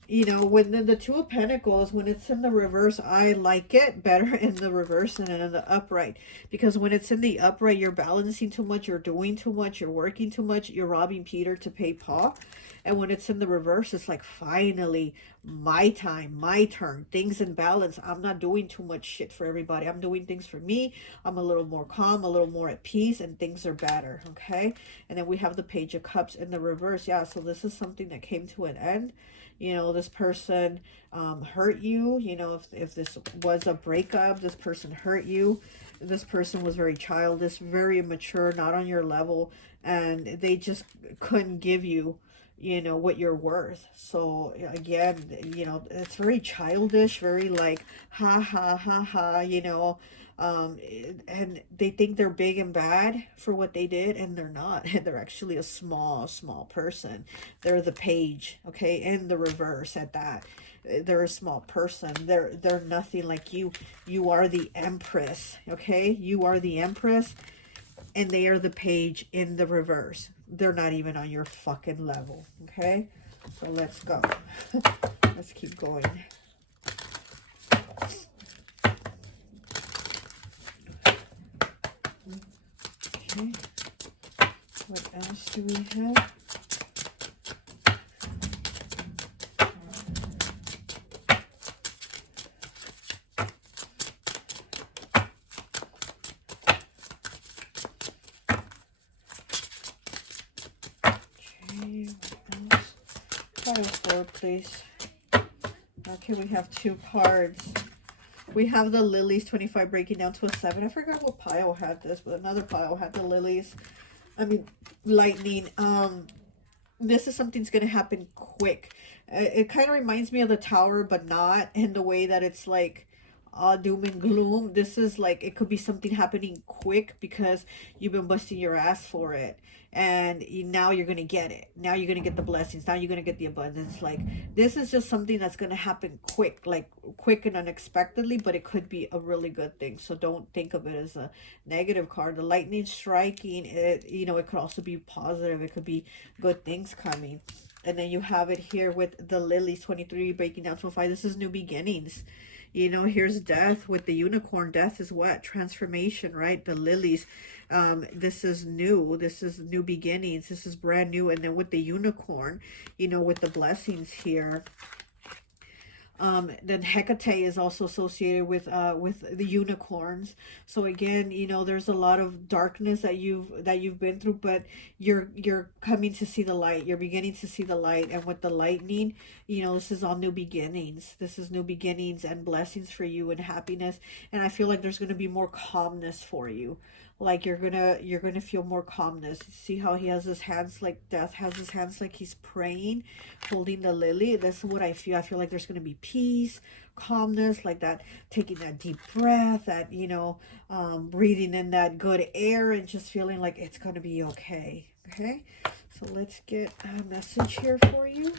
you know, when the 2 of Pentacles, when it's in the reverse, I like it better in the reverse than in the upright. Because when it's in the upright, you're balancing too much, you're doing too much, you're working too much, you're robbing Peter to pay Paul. And when it's in the reverse, it's like finally my time, my turn, things in balance. I'm not doing too much shit for everybody. I'm doing things for me. I'm a little more calm, a little more at peace, and things are better. Okay. And then we have the Page of Cups in the reverse. Yeah. So this is something that came to an end. You know, this person hurt you. You know, if this was a breakup, this person hurt you. This person was very childish, very immature, not on your level, and they just couldn't give you, you know, what you're worth. So again, you know, it's very childish, very like ha ha ha ha, you know, and they think they're big and bad for what they did, and they're not. They're actually a small person. They're the Page, okay, and the reverse at that. They're a small person. They're nothing like you. You are the Empress, okay? You are the Empress, and they are the Page in the reverse. They're not even on your fucking level, okay? So let's go. Let's keep going. Okay. What else do we have? Pile 4, please. Okay, we have 2 cards. We have the Lilies, 25 breaking down to a 7. I forgot what pile had this, but another pile had the Lilies. I mean, lightning. This is something's going to happen quick. It kind of reminds me of the Tower, but not in the way that it's like doom and gloom. This is like, it could be something happening quick because you've been busting your ass for it. And now you're going to get it. Now you're going to get the blessings. Now you're going to get the abundance. Like, this is just something that's going to happen quick, like quick and unexpectedly, but it could be a really good thing. So don't think of it as a negative card. The lightning striking, it, you know, it could also be positive. It could be good things coming. And then you have it here with the Lilies, 23 breaking down to a 5. This is new beginnings. You know, here's death with the unicorn. Death is what? Transformation, right? The Lilies. This is new. This is new beginnings. This is brand new. And then with the unicorn, you know, with the blessings here. Then Hecate is also associated with the unicorns. So again, you know, there's a lot of darkness that you've been through, but you're coming to see the light. You're beginning to see the light. And with the lightning, you know, this is all new beginnings. This is new beginnings and blessings for you and happiness. And I feel like there's going to be more calmness for you. Like you're gonna feel more calmness. See how he has his hands like death has his hands like he's praying, holding the lily. That's what I feel. I feel like there's gonna be peace, calmness, like that, taking that deep breath, that, you know, breathing in that good air and just feeling like it's gonna be okay. Okay, so let's get a message here for you.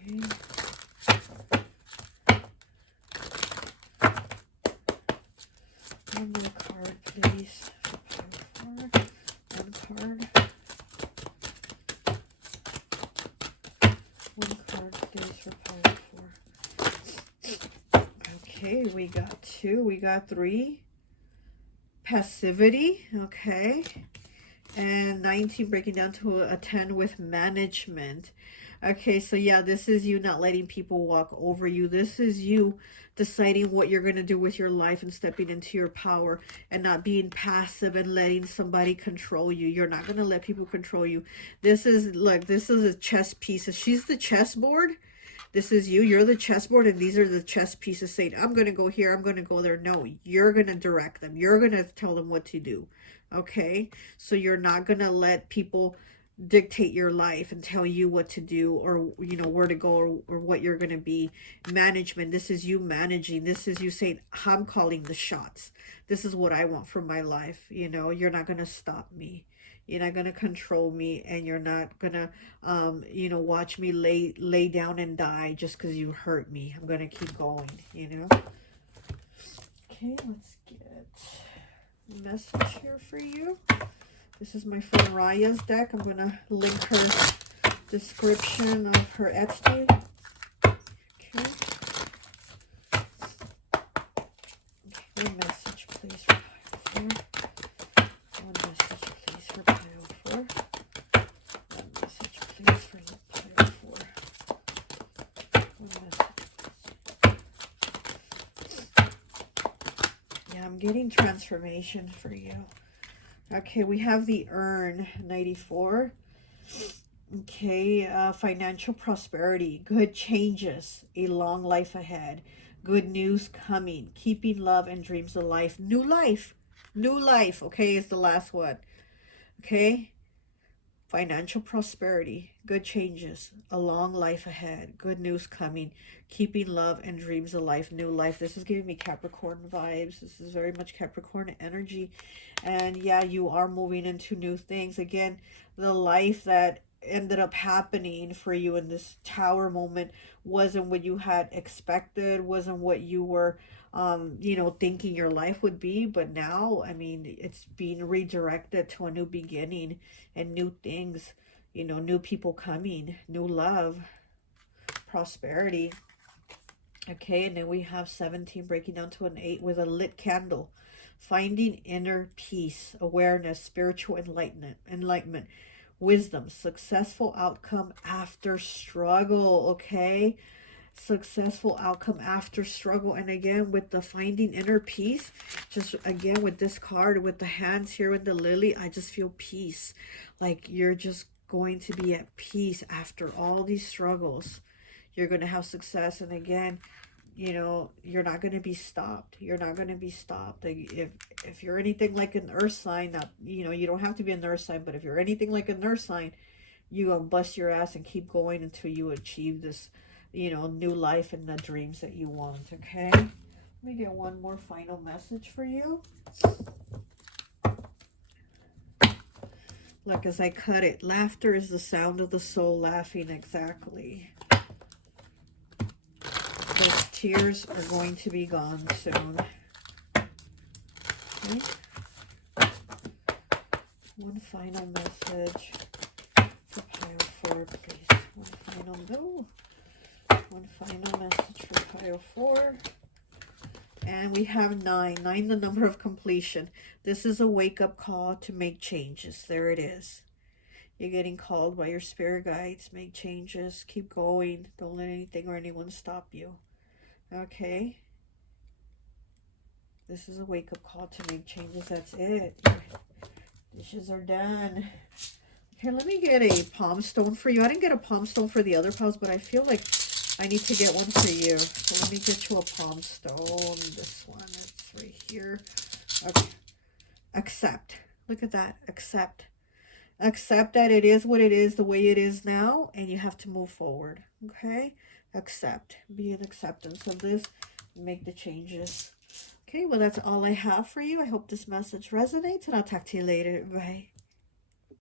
Okay. One more card, please. One card. One card, please, for pile 4. Okay, we got 2. We got 3. Passivity. Okay. And 19 breaking down to a 10 with management. Okay, so yeah, this is you not letting people walk over you. This is you deciding what you're going to do with your life and stepping into your power and not being passive and letting somebody control you. You're not going to let people control you. This is like, this is a chess piece. She's the chessboard. This is you. You're the chessboard, and these are the chess pieces saying, I'm going to go here, I'm going to go there. No, you're going to direct them. You're going to tell them what to do. Okay? So you're not going to let people dictate your life and tell you what to do, or, you know, where to go, or what you're going to be. Management. This is you managing. This is you saying, I'm calling the shots. This is what I want for my life. You know, you're not going to stop me. You're not going to control me, and you're not going to, you know, watch me lay down and die just because you hurt me. I'm going to keep going, you know. Okay, let's get a message here for you. This is my friend Raya's deck. I'm going to link her description of her Etsy. Okay. One message, please, for pile 4. One message, please, for pile 4. One message, Yeah, I'm getting transformation for you. Okay, we have the Urn, 94. Okay, financial prosperity, good changes, a long life ahead, good news coming, keeping love and dreams alive, new life, okay, is the last one. Okay, financial prosperity, good changes, a long life ahead, good news coming, keeping love and dreams alive, new life. This is giving me Capricorn vibes. This is very much Capricorn energy. And yeah, you are moving into new things. Again, the life that ended up happening for you in this Tower moment wasn't what you had expected, wasn't what you were you know, thinking your life would be. But now, I mean, it's being redirected to a new beginning and new things, you know, new people coming, new love, prosperity. Okay, and then we have 17 breaking down to an 8 with a lit candle. Finding inner peace, awareness, spiritual enlightenment, wisdom, successful outcome after struggle. Okay, successful outcome after struggle. And again, with the finding inner peace, just again with this card, with the hands here with the lily, I just feel peace. Like you're just going to be at peace after all these struggles. You're going to have success. And again, you know, you're not going to be stopped. You're not going to be stopped. If you're anything like an earth sign, not, you know, you don't have to be an earth sign, but if you're anything like an earth sign, you gonna bust your ass and keep going until you achieve this, you know, new life and the dreams that you want. Okay, let me get one more final message for you. Look, as I cut it, laughter is the sound of the soul laughing. Exactly. Those tears are going to be gone soon. Okay. One final message for pile 4, please. One final message for pile 4. And we have 9. 9, the number of completion. This is a wake-up call to make changes. There it is. You're getting called by your spirit guides. Make changes. Keep going. Don't let anything or anyone stop you. Okay. This is a wake-up call to make changes. That's it. Dishes are done. Okay, let me get a palm stone for you. I didn't get a palm stone for the other piles, but I feel like I need to get one for you. So let me get you a palm stone. This one, it's right here. Okay. Accept. Look at that. Accept. Accept that it is what it is, the way it is now, and you have to move forward. Okay? Accept. Be in acceptance of this. Make the changes. Okay, well, that's all I have for you. I hope this message resonates, and I'll talk to you later. Bye.